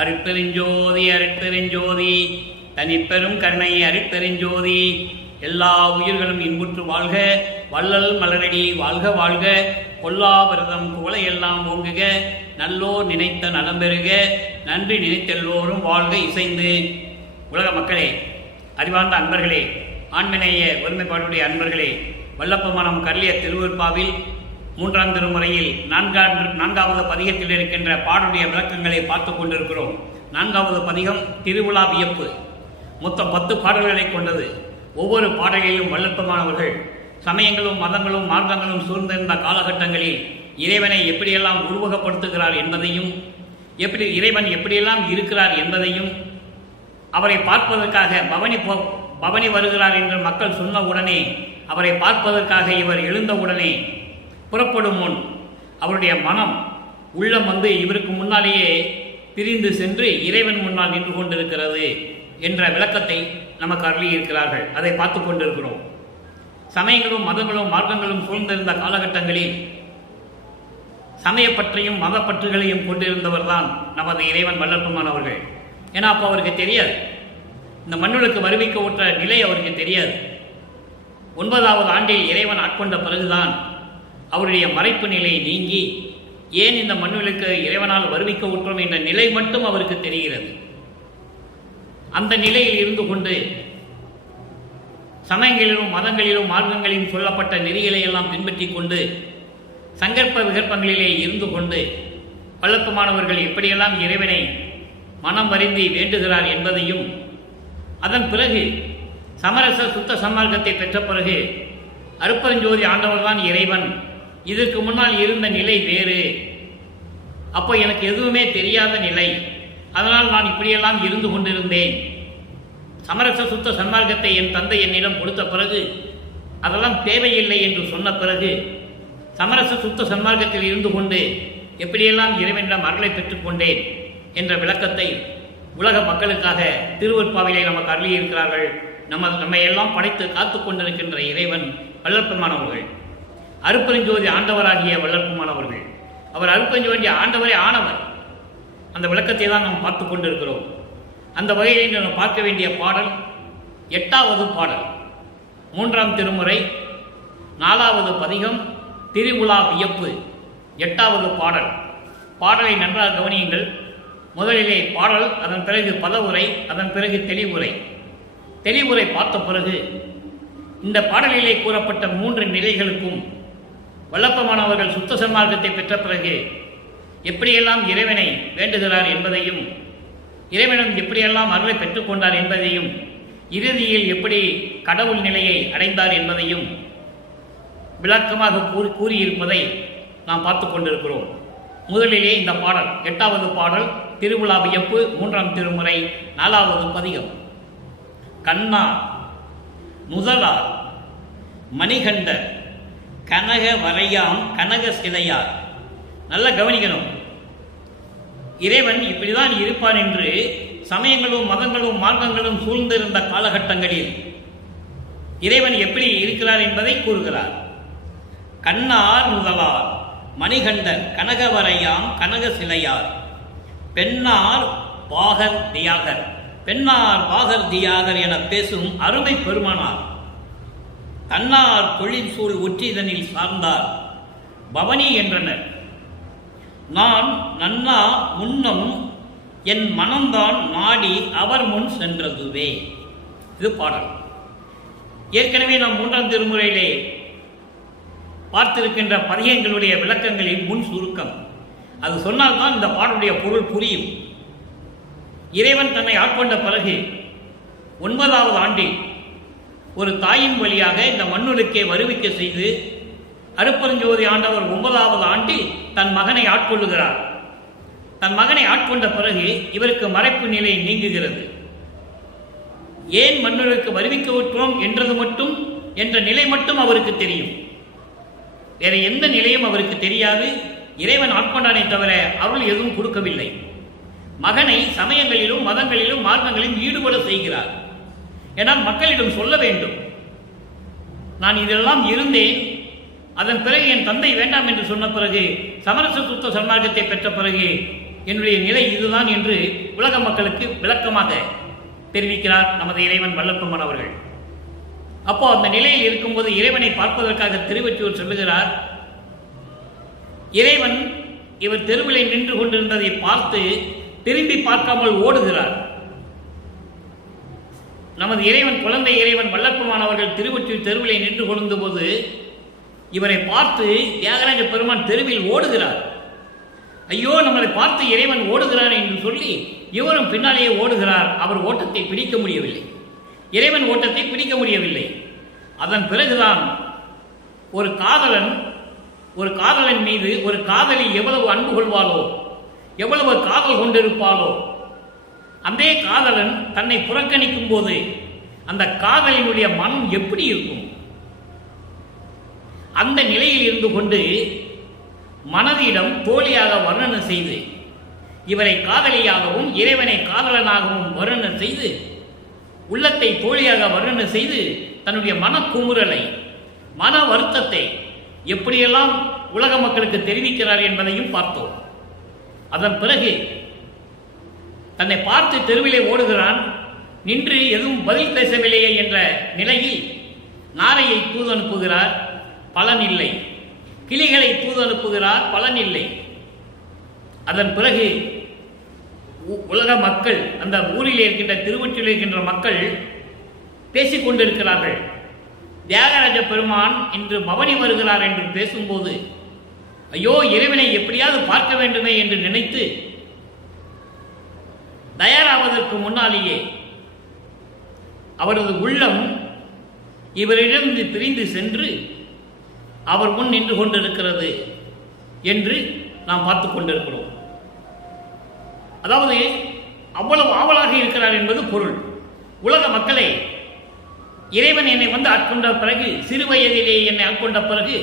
அருட்பெருஞ்சோதி அருட்பெருஞ்சோதி தனிப்பெரும் கருணை அருட்பெருஞ்சோதி. எல்லா உயிர்களும் இன்புற்று வாழ்க, வள்ளல் மலரடி வாழ்க வாழ்க, கொல்லா விரதம் குவளையெல்லாம் ஓங்குக, நல்லோர் நினைத்த நலம் பெறுக, நன்றி நினைத்தெல்லோரும் வாழ்க இசைந்து. உலக மக்களே, அறிவார்ந்த அன்பர்களே, ஆண்மநேய ஒருமைப்பாடுடைய அன்பர்களே, வல்லப்பமனம் கருளிய திருவருட்பாவில் 3ஆம் திருமுறையில் 4வது பதிகத்தில் இருக்கின்ற பாடுடைய விளக்கங்களை பார்த்து கொண்டிருக்கிறோம். 4வது பதிகம் திருவிழா வியப்பு. மொத்தம் 10 பாடல்களை கொண்டது. ஒவ்வொரு பாடலிலும் வல்லப்பமானவர்கள் சமயங்களும் மதங்களும் மார்க்கங்களும் சூழ்ந்திருந்த காலகட்டங்களில் இறைவனை எப்படியெல்லாம் உருவகப்படுத்துகிறார் என்பதையும், இறைவன் எப்படியெல்லாம் இருக்கிறார் என்பதையும், அவரை பார்ப்பதற்காக பவனி வருகிறார் என்று மக்கள் சொன்ன உடனே, அவரை பார்ப்பதற்காக இவர் எழுந்தவுடனே புறப்படும் முன் அவருடைய மனம் உள்ளம் இவருக்கு முன்னாலேயே பிரிந்து சென்று இறைவன் முன்னால் நின்று கொண்டிருக்கிறது என்ற விளக்கத்தை நமக்கு அருளியிருக்கிறார்கள். அதை பார்த்து கொண்டிருக்கிறோம். சமயங்களும் மதங்களும் மார்க்கங்களும் சூழ்ந்திருந்த காலகட்டங்களில் சமயப்பற்றையும் மதப்பற்றுகளையும் கொண்டிருந்தவர் தான் நமது இறைவன் வல்லற்பமானவர்கள். ஏன்னா அப்போ அவருக்கு தெரியாது, இந்த மண்ணுக்கு வருவிக்க உற்ற நிலை அவருக்கு தெரியாது. 9வது ஆண்டில் இறைவன் ஆட்கொண்ட பிறகுதான் அவருடைய மறைப்பு நிலை நீங்கி, ஏன் இந்த மண்ணுக்கு இறைவனால் வருவிக்க உற்றோம் என்ற நிலை மட்டும் அவருக்கு தெரிகிறது. அந்த நிலையில் இருந்து கொண்டு சமயங்களிலும் மதங்களிலும் மார்க்கங்களிலும் சொல்லப்பட்ட நெறிகளை எல்லாம் பின்பற்றி கொண்டு சங்கற்ப விகற்பங்களிலே இருந்து கொண்டு வல்லப்பமானவர்கள் எப்படியெல்லாம் இறைவனை மனம் வருந்தி வேண்டுகிறார் என்பதையும், அதன் பிறகு சமரச சுத்த சன்மார்க்கத்தை பெற்ற பிறகு அருட்பெருஞ்சோதி ஆண்டவர்தான் இறைவன், இதற்கு முன்னால் இருந்த நிலை வேறு, அப்போ எனக்கு எதுவுமே தெரியாத நிலை, அதனால் நான் இப்படியெல்லாம் இருந்து கொண்டிருந்தேன். சமரச சுத்த சன்மார்க்கத்தை என் தந்தை என்னிடம் கொடுத்த பிறகு அதெல்லாம் தேவையில்லை என்று சொன்ன பிறகு சமரச சுத்த சன்மார்க்கத்தில் இருந்து கொண்டு எப்படியெல்லாம் இறைவனிடம் அருளை பெற்றுக்கொண்டேன் என்ற விளக்கத்தை உலக மக்களுக்காக திருவருட்பாவிலே நமக்கு அருளியிருக்கிறார்கள். நம்மை எல்லாம் படைத்து காத்து கொண்டிருக்கின்ற இறைவன் வல்லற்பமானவர்கள், அருட்பெருஞ்சோதி ஆண்டவராகிய வல்லற்பமானவர்கள். அவர் அருட்பெருஞ்சோதி ஆண்டவரே ஆனவர். அந்த விளக்கத்தை தான் நாம் பார்த்து கொண்டிருக்கிறோம். அந்த வகையில் நாம் பார்க்க வேண்டிய பாடல் 8வது பாடல், 3ஆம் திருமுறை 4வது பதிகம் திருவிழா வியப்பு. 8வது பாடல். பாடலை நன்றாக கவனியுங்கள். முதலிலே பாடல், அதன் பிறகு பதவுரை, அதன் பிறகு தெளிவுரை. தெளிவுரை பார்த்த பிறகு இந்த பாடலிலே கூறப்பட்ட 3 நிலைகளுக்கும் வல்லப்பமானவர்கள் சுத்த சன்மார்க்கத்தை பெற்ற பிறகு எப்படியெல்லாம் இறைவனை வேண்டுகிறார் என்பதையும், இறைவனும் எப்படியெல்லாம் அருளை பெற்றுக்கொண்டார் என்பதையும், இறுதியில் எப்படி கடவுள் நிலையை அடைந்தார் என்பதையும் விளக்கமாக கூறியிருப்பதை நாம் பார்த்து கொண்டிருக்கிறோம். முதலிலே இந்த பாடல் 8வது பாடல் திருவிழா வியப்பு, 3ஆம் திருமுறை 4வது பதிகம். கண்ணார் முதலார் மணிகண்டர் கனக வரையாம் கனக சிலையார். நல்லா கவனிக்கணும். இறைவன் இப்படிதான் இருப்பான் என்று சமயங்களும் மதங்களும் மார்க்கங்களும் சூழ்ந்திருந்த காலகட்டங்களில் இறைவன் எப்படி இருக்கிறார் என்பதை கூறுகிறார். கண்ணார் முதலார் மணிகண்டர் கனகவரையாம் கனக சிலையார், பெண்ணார் பாகர் தியாகர். பெண்ணார் பாகர் தியாகர் என பேசும் அருமை பெருமானார் தன்னார் தொழில் சூழ் ஒற்றிதனில் சார்ந்தார் பவனி என்றனர். நான் நன்னா முன்னம் என் மனம்தான் நாடி அவர் முன் சென்றதுவே. இது பாடல். ஏற்கனவே நாம் 3ஆம் திருமுறையிலே பார்த்திருக்கின்ற பதிகங்களுடைய விளக்கங்களின் முன் சுருக்கம். அது சொன்னால்தான் இந்த பாடலுடைய பொருள் புரியும். இறைவன் தன்னை ஆட்கொண்ட பிறகு 9வது ஆண்டில் ஒரு தாயின் வழியாக இந்த மண்ணுலக்கே வருவிக்க செய்து அருட்பெருஞ்சோதி ஆண்டவர் 9வது ஆண்டில் தன் மகனை ஆட்கொள்ளுகிறார். தன் மகனை ஆட்கொண்ட பிறகு இவருக்கு மறைப்பு நிலை நீங்குகிறது. ஏன் மண்ணுலக்கு வருவிக்க விட்டோம் என்ற நிலை மட்டும் அவருக்கு தெரியும். வேற எந்த நிலையும் அவருக்கு தெரியாது. இறைவன் ஆட்கொண்டானே தவிர அருள் எதுவும் கொடுக்கவில்லை. மகனை சமயங்களிலும் மதங்களிலும் மார்க்கங்களிலும் ஈடுபட செய்கிறார். ஏனால் மக்களிடம் சொல்ல வேண்டும், நான் இதெல்லாம் இருந்தேன், அதன் பிறகு என் தந்தை வேண்டாம் என்று சொன்ன பிறகு சமரச சுத்த சன்மார்க்கத்தை பெற்ற பிறகு என்னுடைய நிலை இதுதான் என்று உலக மக்களுக்கு விளக்கமாக தெரிவிக்கிறார் நமது இறைவன் வல்லப்பெருமான் அவர்கள். அப்போ அந்த நிலையில் இருக்கும்போது இறைவனை பார்ப்பதற்காக திருவொற்றியூர் சொல்லுகிறார். இறைவன் இவர் தெருவிலே நின்று கொண்டிருந்ததை பார்த்து திரும்பி பார்க்காமல் ஓடுகிறார். நமது இறைவன் குழந்தை இறைவன் வல்லப்பெருமான் அவர்கள் திருவொற்றியூர் தெருவிலே நின்று கொண்டிருந்தபோது இவரை பார்த்து தியாகராஜ பெருமான் தெருவில் ஓடுகிறார். ஐயோ, நம்மளை பார்த்து இறைவன் ஓடுகிறார் என்று சொல்லி இவரும் பின்னாலேயே ஓடுகிறார். அவர் ஓட்டத்தை பிடிக்க முடியவில்லை, இறைவன் ஓட்டத்தை பிடிக்க முடியவில்லை. அதன் பிறகுதான் ஒரு காதலன் மீது ஒரு காதலி எவ்வளவு அன்பு கொள்வாளோ, எவ்வளவு காதல் கொண்டிருப்பாளோ, அந்த காதலன் தன்னை புறக்கணிக்கும் போது அந்த காதலினுடைய மனம் எப்படி இருக்கும்? அந்த நிலையில் இருந்து கொண்டு மனதிடம் தோழியாக வர்ணனை செய்து இவரை காதலியாகவும் இறைவனை காதலனாகவும் வர்ணனை செய்து உள்ளத்தை தோழியாக வர்ணனை செய்து தன்னுடைய மனக்குமுறலை, மன வருத்தத்தை எப்படியெல்லாம் உலக மக்களுக்கு தெரிவிக்கிறார் என்பதையும் பார்த்தோம். அதன் பிறகு தன்னை பார்த்து தெருவிலே ஓடுகிறான். நின்று எதுவும் பதில் பேசவில்லையே என்ற நிலையில் நாரையை தூது அனுப்புகிறார், பலன் இல்லை. கிளிகளை தூது அனுப்புகிறார், பலன் இல்லை. அதன் பிறகு உலக மக்கள், அந்த ஊரில் இருக்கின்ற திருவொற்றியூரில் இருக்கின்ற மக்கள் பேசிக் கொண்டிருக்கிறார்கள். தியாகராஜ பெருமான் இன்று பவனி வருகிறார் என்று பேசும்போது ஐயோ, இறைவனை எப்படியாவது பார்க்க வேண்டுமே என்று நினைத்து தயாராவதற்கு முன்னாலேயே அவரது உள்ளம் இவரிடமிருந்து பிரிந்து சென்று அவர் முன் நின்று கொண்டிருக்கிறது என்று நாம் பார்த்து கொண்டிருக்கிறோம். அதாவது அவ்வளவு ஆவலாக இருக்கிறார் என்பது பொருள். உலக மக்களே, இறைவன் என்னை வந்து ஆட்கொண்ட பிறகு, சிறு வயதிலே என்னை ஆட்கொண்ட பிறகு,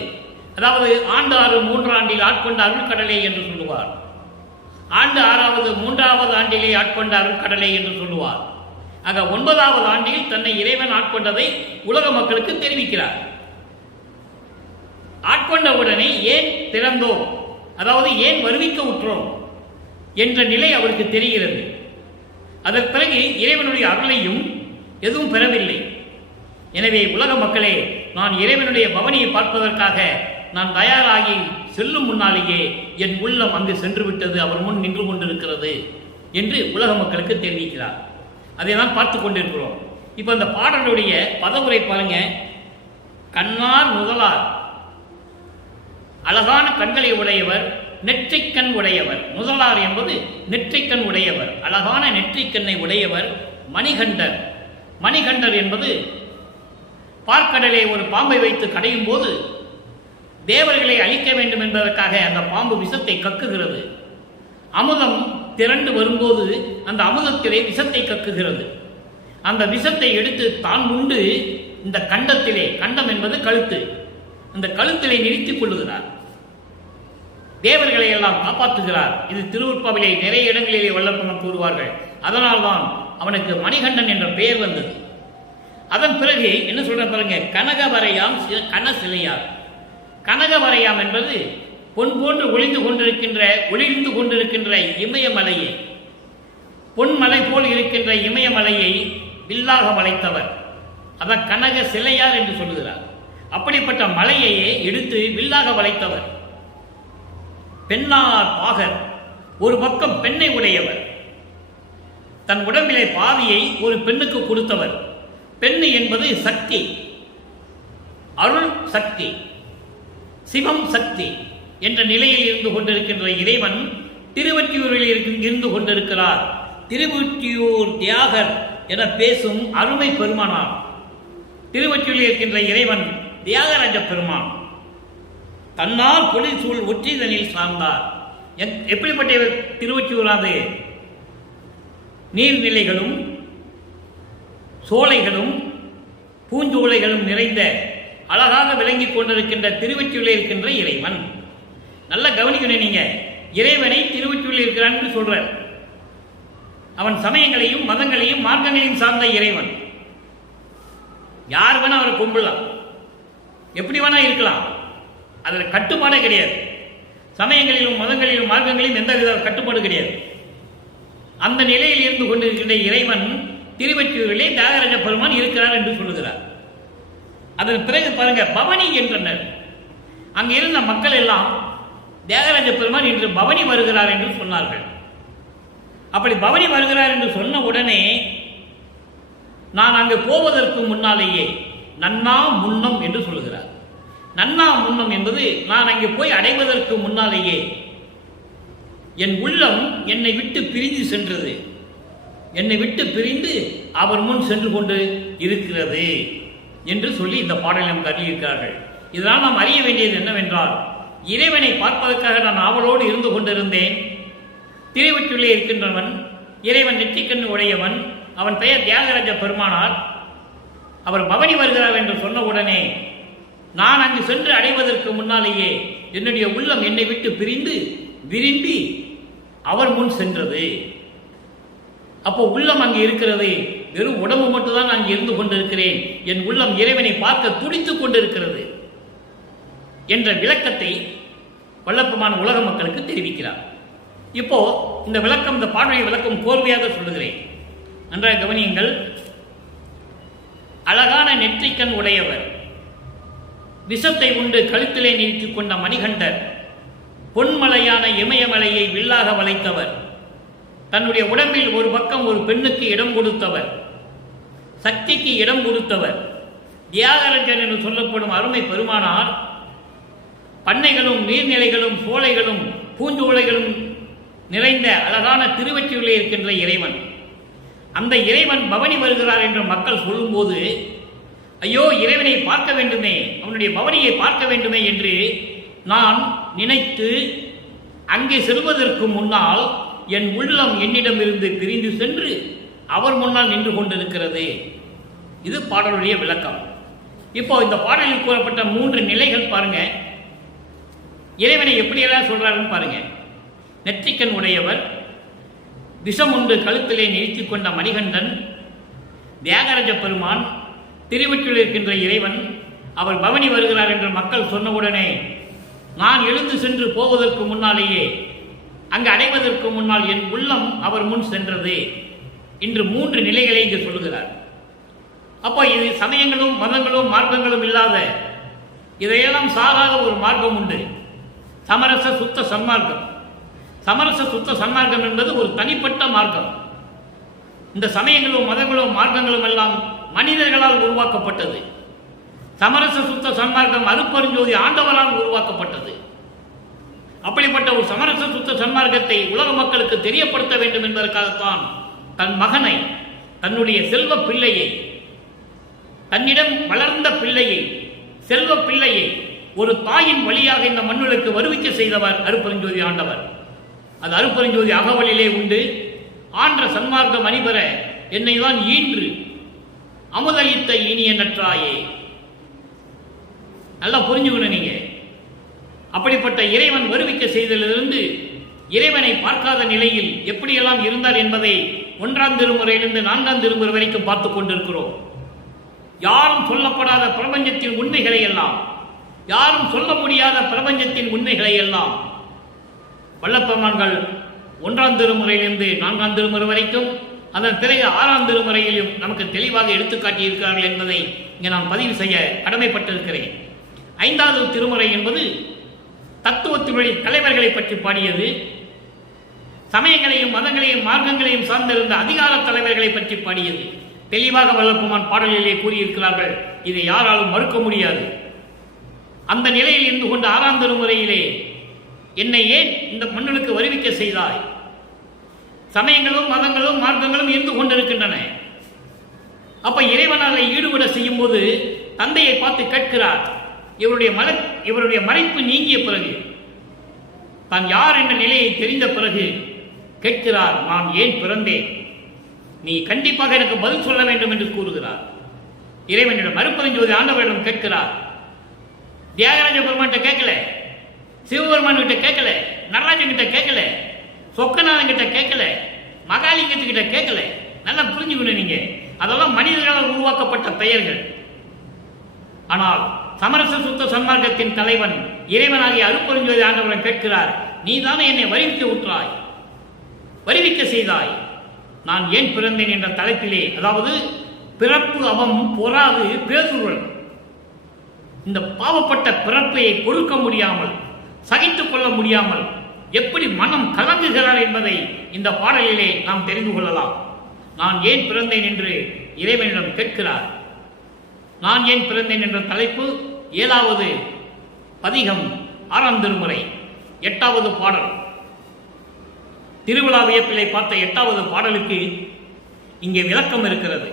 அதாவது ஆண்டு 6 3 ஆண்டில் ஆட்கொண்ட அருள்கடலை என்று சொல்லுவார். ஆண்டு 6வது 3வது ஆண்டிலே ஆட்கொண்ட அருள்கடலை என்று சொல்லுவார். ஆக 9வது ஆண்டில் தன்னை இறைவன் ஆட்கொண்டதை உலக மக்களுக்கு தெரிவிக்கிறார். ஆட்கொண்ட உடனே ஏன் பிறந்தோம், அதாவது ஏன் வருவிக்க உற்றோம் என்ற நிலை அவருக்கு தெரிகிறது. அதற்கு பிறகு இறைவனுடைய அருளையும் எதுவும் பெறவில்லை. எனவே உலக மக்களே, நான் இறைவனுடைய பவனியை பார்ப்பதற்காக நான் தயாராகி செல்லும் முன்னாலேயே என் உள்ளம் அங்கு சென்று விட்டது, அவர் முன் நின்று கொண்டிருக்கிறது என்று உலக மக்களுக்கு தெரிவிக்கிறார். அதை தான் பார்த்து கொண்டிருக்கிறோம். இப்போ அந்த பாடலுடைய பதவுரை பாருங்க. கண்ணார் முதலார், அழகான கண்களை உடையவர், நெற்றிக்கண் உடையவர். முதலார் என்பது நெற்றிக்கண் உடையவர், அழகான நெற்றிக்கண்ணை உடையவர். மணிகண்டர், மணிகண்டர் என்பது பார்க்கடலை ஒரு பாம்பை வைத்து கடையும் போது தேவர்களை அழிக்க வேண்டும் என்பதற்காக அந்த பாம்பு விஷத்தை கக்குகிறது. அமுதம் திரண்டு வரும்போது அந்த அமுதத்திலே விஷத்தை கக்குகிறது. அந்த விஷத்தை எடுத்து தான் உண்டு இந்த கண்டத்திலே, கண்டம் என்பது கழுத்து, அந்த கழுத்திலே நிறுத்திக் கொள்ளுகிறார். தேவர்களை எல்லாம் காப்பாற்றுகிறார். இது திருவுற்பாவிலே நிறைய இடங்களிலே வல்லப்பெருமான் கூறுவார்கள். அதனால்தான் அவனுக்கு மணிகண்டன் என்ற பெயர் வந்தது. அதன் பிறகு என்ன சொல்ற பாருங்க, கனகவரையாம் கன சிலையார். கனகவரையாம் என்பது பொன் போன்று ஒளிர்ந்து கொண்டிருக்கின்ற இமயமலையை, பொன்மலை போல் இருக்கின்ற இமயமலையை வில்லாக வளைத்தவர். அதான் கனக சிலையார் என்று சொல்லுகிறார். அப்படிப்பட்ட மலையையே எடுத்து வில்லாக வளைத்தவர். பெண்ணார் பாகர், ஒரு பக்கம் பெண்ணை உடையவர். தன் உடம்பிலே பாதியை ஒரு பெண்ணுக்கு கொடுத்தவர். பெண்ணு என்பது சக்தி, அருள் சக்தி, சிவம் சக்தி என்ற நிலையில் இருந்து கொண்டிருக்கின்ற இறைவன் திருவொற்றியூரில் இருந்து கொண்டிருக்கிறார். திருவொற்றியூர் தியாகர் என பேசும் அருமை பெருமானார். திருவொற்றியூரில் இருக்கின்ற இறைவன் தியாகராஜ பெருமான். தன்னால் பொழிசூழ் ஒற்றிதனில் சார்ந்தார். எப்படிப்பட்ட திருவொற்றியூராது? நீர்நிலைகளும் சோலைகளும் பூஞ்சோலைகளும் நிறைந்த அழகாக விளங்கிக் கொண்டிருக்கின்ற திருவொற்றியூரில் இருக்கின்ற இறைவன். நல்லா கவனிக்கணும் நீங்க, இறைவனை திருவொற்றியூரில் இருக்கிறான்னு சொல்றார். அவன் சமயங்களையும் மதங்களையும் மார்க்கங்களையும் சார்ந்த இறைவன். யார் வேணா அவரை கும்பிடலாம், எப்படி வேணா இருக்கலாம், அதில் கட்டுப்பாடே கிடையாது. சமயங்களிலும் மதங்களிலும் மார்க்கங்களிலும் எந்தவித கட்டுப்பாடு கிடையாது. அந்த நிலையில் இருந்து கொண்டிருக்கின்ற இறைவன் திருவெற்றியூரிலே தியாகராஜ பெருமான் இருக்கிறார் என்று சொல்லுகிறார். அதன் பிறகு பாருங்க, பவனி என்றனர். அங்கே இருந்த மக்கள் எல்லாம் தியாகராஜ பெருமான் இன்று பவனி வருகிறார் என்று சொன்னார்கள். அப்படி பவனி வருகிறார் என்று சொன்ன உடனே நான் அங்கு போவதற்கு முன்னாலேயே நன்னா முன்னம் என்று சொல்கிறார். நன்னா முன்னம் என்பது நான் அங்கே போய் அடைவதற்கு முன்னாலேயே என் உள்ளம் என்னை விட்டு பிரிந்து சென்றது, என்னை விட்டு பிரிந்து அவர் முன் சென்று கொண்டு இருக்கிறது என்று சொல்லி இந்த பாடலை நமக்கு அறிவிக்கிறார்கள். இதனால் நாம் அறிய வேண்டியது என்னவென்றால், இறைவனை பார்ப்பதற்காக நான் ஆவலோடு இருந்து கொண்டிருந்தேன். திருவெற்றியூரிலே இருக்கின்றவன் இறைவன் நெற்றிக்கண் உடையவன், அவன் பெயர் தியாகராஜ பெருமானார். அவர் பவனி வருகிறார் என்று சொன்ன உடனே நான் அங்கு சென்று அடைவதற்கு முன்னாலேயே என்னுடைய உள்ளம் என்னை விட்டு பிரிந்து விரும்பி அவர் முன் சென்றது. அப்போ உள்ளம் அங்கு இருக்கிறது, வெறும் உடம்பு மட்டும்தான் அங்கு இருந்து கொண்டிருக்கிறேன், என் உள்ளம் இறைவனை பார்க்க துடித்துக் கொண்டிருக்கிறது என்ற விளக்கத்தை வல்லப்பெருமான் உலக மக்களுக்கு தெரிவிக்கிறார். இப்போ இந்த விளக்கம், இந்த பாடலை விளக்கம் கோர்வையாக சொல்லுகிறேன், நன்றாக கவனியுங்கள். அழகான நெற்றிக்கண் உடையவர், விஷத்தை உண்டு கழுத்திலே நீட்டிக் கொண்ட மணிகண்டர், பொன்மலையான இமயமலையை வில்லாக வளைத்தவர், தன்னுடைய உடம்பில் ஒரு பக்கம் ஒரு பெண்ணுக்கு இடம் கொடுத்தவர், சக்திக்கு இடம் கொடுத்தவர், தியாகராஜன் என்று சொல்லப்படும் அருமை பெருமானார், பண்ணைகளும் நீர்நிலைகளும் சோலைகளும் பூஞ்சோலைகளும் நிறைந்த அழகான திருவெற்றியூரிலே இருக்கின்ற இறைவன். அந்த இறைவன் பவனி வருகிறார் என்று மக்கள் சொல்லும்போது, ஐயோ இறைவனை பார்க்க வேண்டுமே, அவனுடைய பவனியை பார்க்க வேண்டுமே என்று நான் நினைத்து அங்கே செல்வதற்கு முன்னால் என் உள்ளம் என்னிடமிருந்து பிரிந்து சென்று அவர் முன்னால் நின்று கொண்டிருக்கிறது. இது பாடலுடைய விளக்கம். இப்போ இந்த பாடலில் கூறப்பட்ட 3 நிலைகள் பாருங்க, இறைவனை எப்படியெல்லாம் சொல்றாருன்னு பாருங்க. நெற்றிக்கண் உடையவர், விஷம் உண்டு கழுத்திலே நிறுத்திக் கொண்ட மணிகண்டன், தியாகராஜ பெருமான், திருவெற்றியூரில் இருக்கின்ற இறைவன், அவர் பவனி வருகிறார் என்று மக்கள் சொன்னவுடனே நான் எழுந்து சென்று போவதற்கு முன்னாலேயே அங்கு அடைவதற்கு முன்னால் என் உள்ளம் அவர் முன் சென்றது என்று 3 நிலைகளை இங்கு சொல்லுகிறார். அப்போ இது சமயங்களும் மதங்களும் மார்க்கங்களும் இல்லாத, இதையெல்லாம் சாராத ஒரு மார்க்கம் உண்டு, சமரச சுத்த சன்மார்க்கம். சமரச சுத்த சன்மார்க்கம் என்பது ஒரு தனிப்பட்ட மார்க்கம். இந்த சமயங்களும் மதங்களும் மார்க்கங்களும் எல்லாம் மனிதர்களால் உருவாக்கப்பட்டது. சமரச சுத்த சன்மார்க்கம் அருட்பெருஞ்சோதி ஆண்டவரால் உருவாக்கப்பட்டது. அப்படிப்பட்ட ஒரு சமரச சுத்த சன்மார்க்கத்தை உலக மக்களுக்கு தெரியப்படுத்த வேண்டும் என்பதற்காகத்தான் தன் மகனை, தன்னுடைய செல்வ பிள்ளையை, தன்னிடம் வளர்ந்த பிள்ளையை, செல்வ பிள்ளையை ஒரு தாயின் வழியாக இந்த மண்ணுக்கு வருவிக்க செய்தவர் அருட்பெருஞ்சோதி ஆண்டவர். அது அருட்பெருஞ்சோதி அகவலிலே உண்டு. ஆன்ற சன்மார்க்க மணிபெற என்னை தான் ஈன்று அமுதளித்த இனிய நற்றாயே. நல்லா புரிஞ்சுக்கணும் நீங்க. அப்படிப்பட்ட இறைவன் வருவிக்க செய்ததிலிருந்து இறைவனை பார்க்காத நிலையில் எப்படியெல்லாம் இருந்தார் என்பதை 1ஆம் திருமுறையிலிருந்து 4ஆம் திருமுறை வரைக்கும் பார்த்துக் கொண்டிருக்கிறோம். யாரும் சொல்லப்படாத பிரபஞ்சத்தின் உண்மைகளை எல்லாம், யாரும் சொல்ல முடியாத பிரபஞ்சத்தின் உண்மைகளை எல்லாம் வல்லப்பெருமான்கள் 1ஆம் திருமுறையிலிருந்து 4ஆம் திருமுறை வரைக்கும், அதன் பிறகு 6ஆம் திருமுறையிலும் நமக்கு தெளிவாக எடுத்துக்காட்டியிருக்கிறார்கள் என்பதை இங்கே நான் பதிவு செய்ய கடமைப்பட்டிருக்கிறேன். 5வது திருமுறை என்பது தத்துவத்தினுடைய தலைவர்களை பற்றி பாடியது. சமயங்களையும் மதங்களையும் மார்க்கங்களையும் சார்ந்திருந்த அதிகார தலைவர்களை பற்றி பாடியது. தெளிவாக வல்லப்பெருமான் பாடலிலே கூறியிருக்கிறார்கள். இதை யாராலும் மறுக்க முடியாது. அந்த நிலையில் இருந்து கொண்ட 6ஆம் திருமுறையிலே என்னை ஏன் இந்த மண்ணுக்கு வருவிக்க செய்தாய்? சமயங்களும் மதங்களும் மார்க்கங்களும் இருந்து கொண்டிருக்கின்றன. அப்ப இறைவனாக ஈடுபட செய்யும் போது தந்தையை பார்த்து கேட்கிறார். இவருடைய மறைப்பு நீங்கிய பிறகு, தான் யார் என்ற நிலையை தெரிந்த பிறகு கேட்கிறார், நான் ஏன் பிறந்தேன்? நீ கண்டிப்பாக எனக்கு பதில் சொல்ல வேண்டும் என்று கூறுகிறார். இறைவனிடம் அருட்பெருஞ்சோதி ஆண்டவரிடம் கேட்கிறார். தியாகராஜ பெருமான்கிட்ட கேட்கல, சிவபெருமான் கிட்ட கேட்கல, நடராஜன் கிட்ட கேட்கல, சொக்கநாதன் கிட்ட கேட்கல, மகாலிங்கத்துக்கிட்ட கேட்கல. நல்லா புரிஞ்சுக்கணும் நீங்க. அதெல்லாம் மனிதர்களால் உருவாக்கப்பட்ட பெயர்கள். ஆனால் சமரச சுத்த சன்மார்க்கத்தின் தலைவன் இறைவனாகிய அருட்பெருஞ்சோதி ஆண்டவரை கேட்கிறார், நீதானே என்னை வருவிக்க செய்தாய், நான் ஏன் பிறந்தேன் என்ற தலைப்பிலே, அதாவது பிறப்பு அவம் பொறாது பேசுகள், இந்த பாவப்பட்ட பிறப்பை பொறுக்க முடியாமல் சகித்துக் கொள்ள முடியாமல் எப்படி மனம் கலங்குகிறார் என்பதை இந்த பாடலிலே நாம் தெரிந்து கொள்ளலாம். நான் ஏன் பிறந்தேன் என்று இறைவனிடம் கேட்கிறார். நான் ஏன் பிறந்தேன் என்ற தலைப்பு 7வது பதிகம் 6ஆம் திருமுறை 8வது பாடல். திருவிழா வியப்பிலை பார்த்த 8வது பாடலுக்கு இங்கே விளக்கம் இருக்கிறது.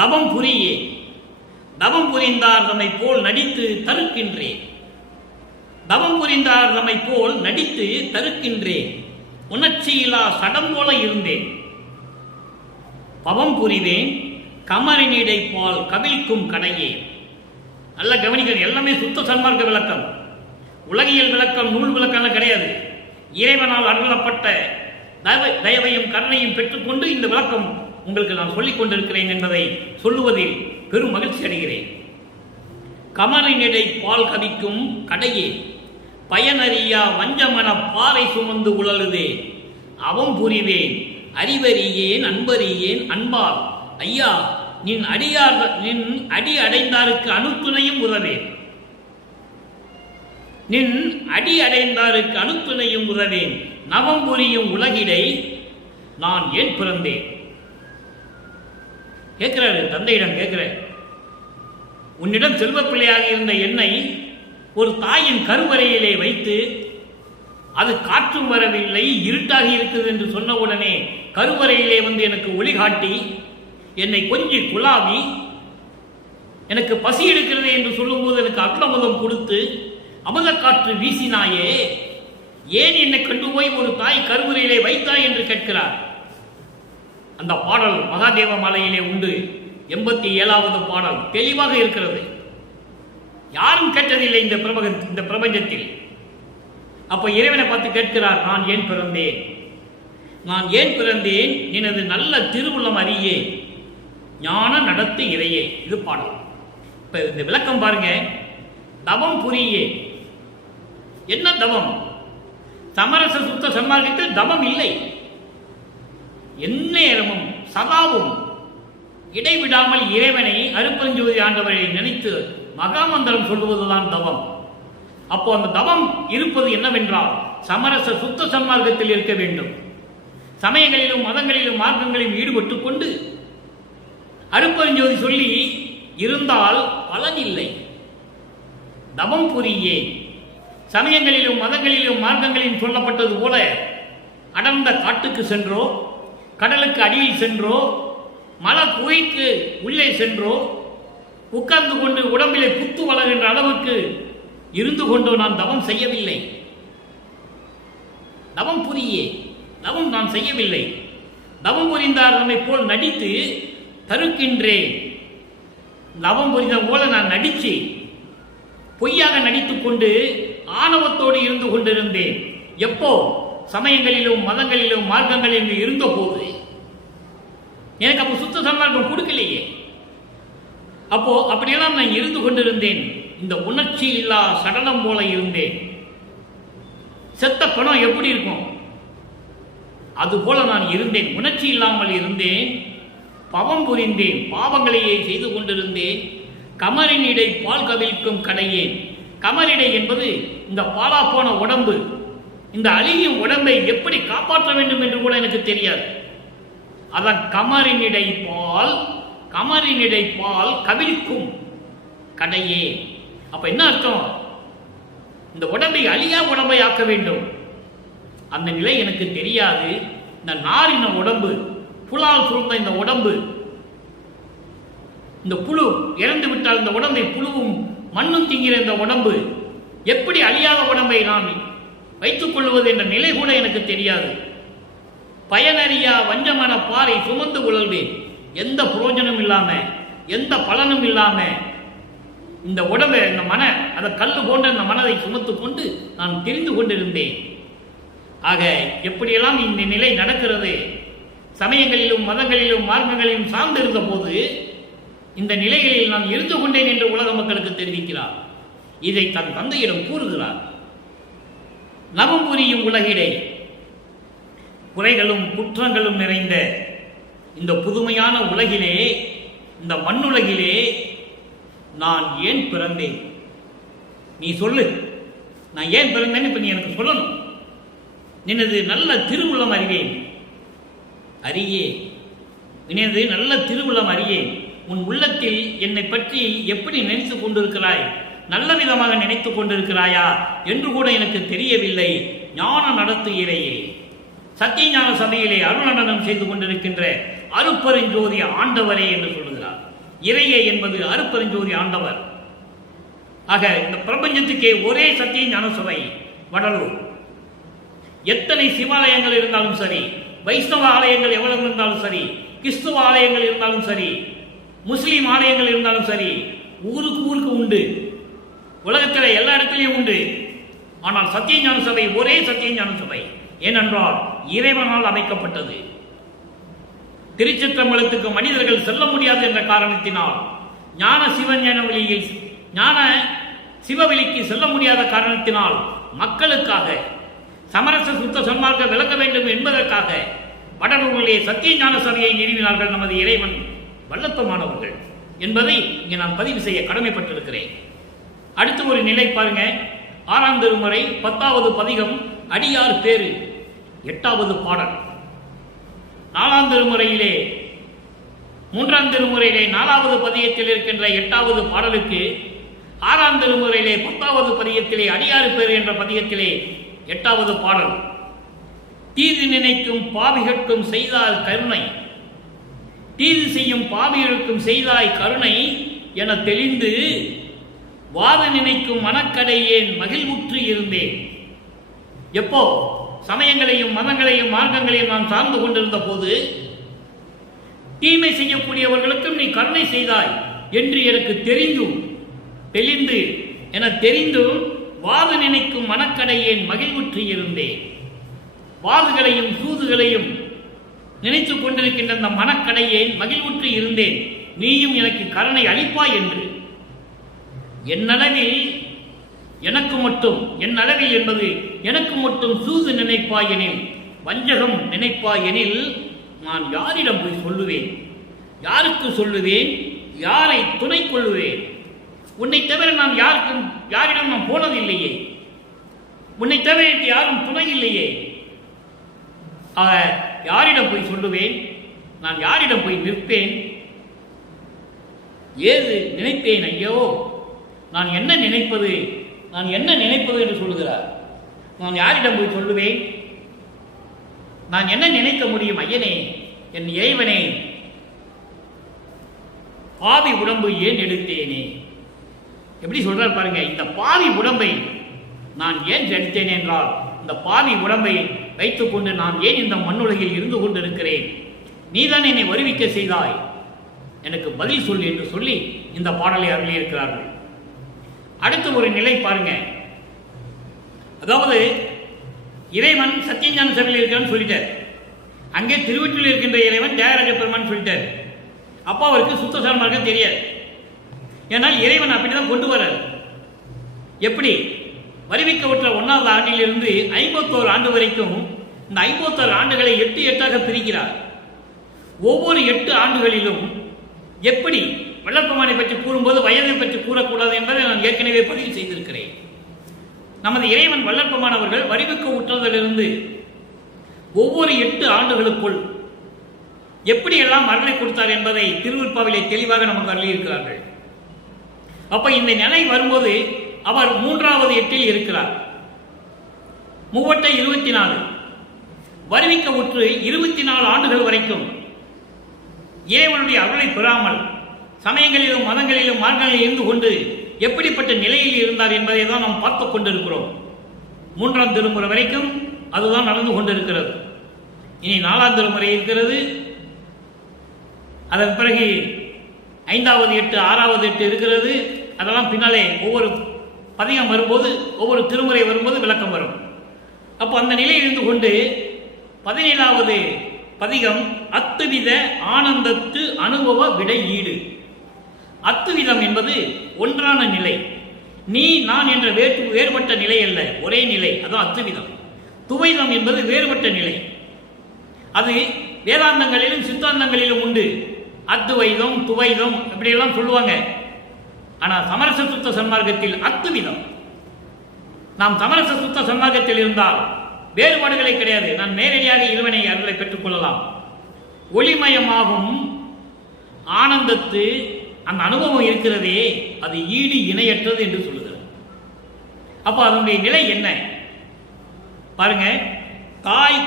தவம் புரியே, தவம் புரிந்தார் நம்மை போல் நடித்து தருக்கின்றேன், தவம் புரிந்தார் நம்மை போல் நடித்து தருக்கின்றேன், உணர்ச்சியிலா சடம் போல இருந்தேன், பவம் புரிவேன் கமரினிடை பால் கவிழ்க்கும் கடையே. நல்ல கவனிக்கிறது, எல்லாமே சுத்த சன்மார்க்க விளக்கம், உலகியல் விளக்கம், நூல் விளக்கம் கிடையாது. இறைவனால் அருளப்பட்ட தயவையும் கருணையும் பெற்றுக்கொண்டு இந்த விளக்கம் உங்களுக்கு நான் சொல்லிக் கொண்டிருக்கிறேன் என்பதை சொல்லுவதில் பெரும் மகிழ்ச்சி அடைகிறேன். கமரினிடை பால் கவிக்கும் கடையே, பயனறியா வஞ்சமன பாறை சுமந்து உழலுதே, அவம் புரிவேன் அறிவறியேன் அன்பறியேன் அன்பால், ஐயா நின் அடி அடைந்தாருக்கு அணுத்துணையும் உதவேன், நின் அடி அடைந்தாருக்கு அணுத்துணையும் உதவேன், நவம் புரியும் உலகிடை நான் ஏன் பிறந்தேன். கேட்கிறாரு, தந்தையிடம் கேட்கிறேன், உன்னிடம் செல்வ பிள்ளையாக இருந்த என்னை ஒரு தாயின் கருவறையிலே வைத்து அது காற்றும் வரவில்லை, இருட்டாகி இருக்குது என்று சொன்னவுடனே கருவறையிலே வந்து எனக்கு ஒளி காட்டி என்னை கொஞ்சி குழாவி எனக்கு பசி எடுக்கிறது என்று சொல்லும்போது எனக்கு அக்னமுதம் கொடுத்து அமுத காற்று வீசினாயே, ஏன் என்னை கண்டு போய் ஒரு தாய் கருவறையிலே வைத்தாய் என்று கேட்கிறார். அந்த பாடல் மகாதேவ மாலையிலே உண்டு. 87வது பாடல் தெளிவாக இருக்கிறது. யாரும் கேட்டதில்லை இந்த பிரபஞ்சத்தில். அப்ப இறைவனை பார்த்து கேட்கிறார், நான் ஏன் பிறந்தேன், நான் ஏன் பிறந்தேன், எனது நல்ல திருவுள்ளம் அறியே, ஞான நடத்து இறையே. இது பாடல். இப்ப இந்த விளக்கம் பாருங்க. தவம் புரியே, என்ன தவம்? சமரச சுத்த சன்மார்க்கத்தில் தவம் இல்லை. எந்நேரமும் சதாவும் இடைவிடாமல் இறைவனை அருட்பெருஞ்சோதி ஆண்டவரை நினைத்து மகாமந்திரம் சொல்லுவதுதான் தவம். அப்போ அந்த தவம் இருப்பது என்னவென்றால் சமரச சுத்த சன்மார்க்கத்தில் இருக்க வேண்டும். சமயங்களிலும் மதங்களிலும் மார்க்கங்களிலும் ஈடுபட்டுக் கொண்டு அருட்பெருஞ்சோதி சொல்லி இருந்தால் பலன் இல்லை. தவம் புரியே, சமயங்களிலும் மதங்களிலும் மார்க்கங்களிலும் சொல்லப்பட்டது போல அடர்ந்த காட்டுக்கு சென்றோ, கடலுக்கு அடியில் சென்றோ, மல குகைக்கு உள்ளே சென்றோ, உட்கார்ந்து கொண்டு உடம்பிலே புத்து வளர்கின்ற அளவுக்கு இருந்து கொண்டோ நான் தவம் செய்யவில்லை. தவம் புரியே, தவம் நான் செய்யவில்லை. தவம் புரிந்தார் நம்மை போல் நடித்து தருக்கின்றேன். தவம் புரிந்த போல நான் நடிச்சு பொய்யாக நடித்துக் கொண்டு ஆணவத்தோடு இருந்து கொண்டிருந்தேன். எப்போ? சமயங்களிலும் மதங்களிலும் மார்க்கங்களிலும் இருந்த போது. எனக்கு அப்போ சுத்த சன்மார்க்கம் கொடுக்கலையே. அப்போ அப்படியெல்லாம் நான் இருந்து கொண்டிருந்தேன். இந்த உணர்ச்சி இல்லா சடலம் போல இருந்தேன். செத்த பணம் எப்படி இருக்கும் அதுபோல நான் இருந்தேன். உணர்ச்சி இல்லாமல் இருந்தேன். பவம் புரிந்தேன், பாவங்களையே செய்து கொண்டிருந்தேன். கமரினிடை பால் கவிழ்க்கும் கடையேன். கமரிடை என்பது இந்த பாலா போன உடம்பு. இந்த அழியும் உடம்பை எப்படி காப்பாற்ற வேண்டும் என்று கூட எனக்கு தெரியாது. அதான் கமரினிடை பால் கவிழ்க்கும் கடையே. அப்ப என்ன அர்த்தம்? இந்த உடம்பை அழியா உடம்பை ஆக்க வேண்டும். அந்த நிலை எனக்கு தெரியாது. இந்த நாரின உடம்பு, புலால் சூழ்ந்த இந்த உடம்பு, இந்த புழு இறந்து விட்டால் இந்த உடம்பை புழுவும் மண்ணும் திங்கிற இந்த உடம்பு எப்படி அழியாத உடம்பை நான் வைத்துக் கொள்வது என்ற நிலை கூட எனக்கு தெரியாது. பயனறியா வஞ்சமான பாறை சுமந்து உழல்வேன். எந்த புரோஜனம் இல்லாம, எந்த பலனும் இல்லாம இந்த உடம்பை, இந்த அதை கல்லு போன்ற இந்த மனதை சுமத்து கொண்டு நான் தெரிந்து கொண்டிருந்தேன். ஆக எப்படியெல்லாம் இந்த நிலை நடக்கிறது, சமயங்களிலும் மதங்களிலும் மார்க்கங்களிலும் சார்ந்திருந்த போது இந்த நிலைகளில் நான் இருந்து கொண்டேன் என்று உலக மக்களுக்கு தெரிவிக்கிறார். இதை தன் தந்தையிடம் கூறுகிறார். நவம் புரியும் உலகிலே குறைகளும் குற்றங்களும் நிறைந்த இந்த புதுமையான உலகிலே, இந்த மண்ணுலகிலே நான் ஏன் பிறந்தேன்? நீ சொல்லு, நான் ஏன் பிறந்தேன்னு இப்ப நீ எனக்கு சொல்லணும். நினது நல்ல திருவுளம் அறிவேன், நினது நல்ல திருவுளம் அறியேன். உன் உள்ளத்தில் என்னை பற்றி எப்படி நினைத்துக் கொண்டிருக்கிறாய்? நல்ல விதமாக நினைத்துக் கொண்டிருக்கிறாயா என்று கூட எனக்கு தெரியவில்லை. ஞான நடத்துகிறையே, சத்திய ஞான சபையிலே அருள் நடனம் செய்து கொண்டிருக்கின்ற அருட்பெருஞ்சோதி ஆண்டவரே என்று சொல்லுகிறார். இறையே என்பது அருட்பெருஞ்சோதி ஆண்டவர். ஆக இந்த பிரபஞ்சத்துக்கே ஒரே சத்திய ஞான சபை வடலூர். எத்தனை சிவாலயங்கள் இருந்தாலும் சரி, வைஷ்ணவ ஆலயங்கள் எவ்வளவு இருந்தாலும் சரி, கிறிஸ்துவ ஆலயங்கள் இருந்தாலும் சரி, முஸ்லீம் ஆலயங்கள் இருந்தாலும் சரி, ஊருக்கு ஊருக்கு உண்டு, உலகத்தில் எல்லா இடத்திலையும் உண்டு. ஆனால் சத்திய ஞான சபை ஒரே சத்திய ஞான சபை. ஏனென்றால் இறைவனால் அமைக்கப்பட்டது. திருச்சிற்றம்பலத்துக்கு மனிதர்கள் செல்ல முடியாது என்ற காரணத்தினால், ஞான சிவவெளிக்கு செல்ல முடியாத காரணத்தினால், மக்களுக்காக சமரச சுத்த சன்மார்க்க விளங்க வேண்டும் என்பதற்காக வடலூரிலே சத்திய ஞான சபையை நிறுவினார்கள் நமது இறைவன் வல்லப்பமானவர்கள் என்பதை இங்கே நான் பதிவு செய்ய கடமைப்பட்டிருக்கிறேன். அடுத்து ஒரு நிலை பாருங்க. 6ஆம் திருமுறை 10வது பதிகம் அடியார் பேரு 8வது பாடல். 4ஆம் திருமுறையிலே 3ஆம் திருமுறையிலே 4வது பதிகத்தில் இருக்கின்ற 8வது பாடலுக்கு 6ஆம் திருமுறையிலே 10வது பதிகத்திலே அடியார் பேரு என்ற பதிகத்திலே 8வது பாடல். தீது நினைக்கும் பாவிகட்கும் செய்தால் கருணை, தீது செய்யும் பாவிகளுக்கும் செய்தாய் கருணை என தெளிந்து வாத நினைக்கும் மனக்கடையேன் மகிழ்வுற்று இருந்தேன். எப்போ சமயங்களையும் மதங்களையும் மார்க்கங்களையும் நான் சார்ந்து கொண்டிருந்த போது, தீமை செய்யக்கூடியவர்களுக்கும் நீ கருணை செய்தாய் என்று எனக்கு தெளிந்து என தெரிந்தும் வாது நினைக்கும் மனக்கடையேன் மகிழ்வுற்று இருந்தேன். வாதுகளையும் சூதுகளையும் நினைத்துக் கொண்டிருக்கின்ற அந்த மனக்கடையேன் மகிழ்வுற்று இருந்தேன். நீயும் எனக்கு கருணை அளிப்பாய் என்று. என்னளவில் எனக்கு மட்டும், என் அளவில் என்பது எனக்கு மட்டும் சூது நினைப்பாய் எனில், வஞ்சகம் நினைப்பாய் எனில், நான் யாரிடம் போய் சொல்லுவேன்? யாருக்கு சொல்லுவேன்? யாரை துணை கொள்ளுவேன்? உன்னை தவிர நான் யாரிடம் நான் போனதில்லையே, உன்னை தவிர யாரும் துணை இல்லையே. யாரிடம் போய் சொல்லுவேன்? நான் யாரிடம் போய் நிற்பேன்? ஏது நினைப்பேன்? ஐயோ, நான் என்ன நினைப்பது, நான் என்ன நினைப்பது என்று சொல்லுகிறார். நான் யாரிடம் போய் சொல்லுவேன்? நான் என்ன நினைக்க முடியும்? ஐயனே, என் இறைவனே, பாவி உடம்பு ஏன் எடுத்தேனே. எப்படி சொல்றார் பாருங்க. இந்த பாவி உடம்பை நான் ஏன் எடுத்தேன் என்றால், இந்த பாவி உடம்பை வைத்துக் கொண்டு நான் ஏன் இந்த மண்ணுலகில் இருந்து கொண்டிருக்கிறேன்? நீதான் என்னை வருவிக்க செய்தாய், எனக்கு பதில் சொல்லு என்று சொல்லி இந்த பாடலை அருளியிருக்கிறார்கள். அடுத்த ஒரு நிலை பாருங்க. அதாவது இறைவன் சத்தியஞான சபையில் இருக்கிறான்னு சொல்லிட்டார். அங்கே திருவற்றில் இருக்கின்ற இறைவன் தியாகராஜ பெருமான் சொல்லிட்டார். அப்பா அவருக்கு சுத்த சன்மார்க்கம் தெரியாது. ஏன்னால் இறைவன் அப்படிதான் கொண்டு வரார். எப்படி வருவிக்க உற்ற 1வது ஆண்டிலிருந்து 51 ஆண்டு வரைக்கும் இந்த 51 ஆண்டுகளை 8 8ஆக பிரிக்கிறார். ஒவ்வொரு 8 ஆண்டுகளிலும் எப்படி வல்லற்பெருமானை பற்றி கூறும்போது வயதை பற்றி கூறக்கூடாது என்பதை நான் ஏற்கனவே பதிவு செய்திருக்கிறேன். நமது இறைவன் வல்லற்பெருமான் அவர்கள் வருவிக்க உற்றதிலிருந்து ஒவ்வொரு 8 ஆண்டுகளுக்குள் எப்படியெல்லாம் அருளை கொடுத்தார் என்பதை திருவிற்பாவிலே தெளிவாக நமக்கு அருளியிருக்கிறார்கள். அப்ப இந்த நிலை வரும்போது அவர் 3வது 8ல் இருக்கிறார். 24 வருவிக்க உற்று 24 ஆண்டுகள் வரைக்கும் இறைவனுடைய அருளை பெறாமல் சமயங்களிலும் மதங்களிலும் மார்க்கங்களில் இருந்து கொண்டு எப்படிப்பட்ட நிலையில் இருந்தார் என்பதை தான் நாம் பார்த்துக் கொண்டிருக்கிறோம். 3ஆம் திருமுறை வரைக்கும் அதுதான் நடந்து கொண்டிருக்கிறது. இனி 4ஆம் திருமுறை இருக்கிறது. அதன் பிறகு 5வது 8 6வது 8 இருக்கிறது. அதெல்லாம் பின்னாலே ஒவ்வொரு பதிகம் வரும்போது, ஒவ்வொரு திருமுறை வரும்போது விளக்கம் வரும். அப்போ அந்த நிலையில் இருந்து கொண்டு 17வது பதிகம் அத்துவித ஆனந்தத்து அனுபவ விடை ஈடு. அத்துவிதம் என்பது ஒன்றான நிலை. நீ நான் என்ற வேறுபட்ட நிலை அல்ல, ஒரே நிலை. அதுவும் அத்துவிதம். துவைதம் என்பது வேறுபட்ட நிலை. அது வேதாந்தங்களிலும் சித்தாந்தங்களிலும் உண்டு. அத்துவைதம், துவைதம் இப்படியெல்லாம் சொல்லுவாங்க. ஆனால் சமரச சுத்த சன்மார்க்கத்தில் அத்துவிதம். நாம் சமரச சுத்த சன்மார்க்கத்தில் இருந்தால் வேறுபாடுகளே கிடையாது. நான் நேரடியாக இறைவனை அருளை பெற்றுக் கொள்ளலாம். ஒளிமயமாகும் ஆனந்தத்து அந்த அனுபவம் இருக்கிறதே, அது ஈடு இணையற்றது என்று சொல்லுகிறது. அப்போ அதனுடைய நிலை என்ன பாருங்க. தாய்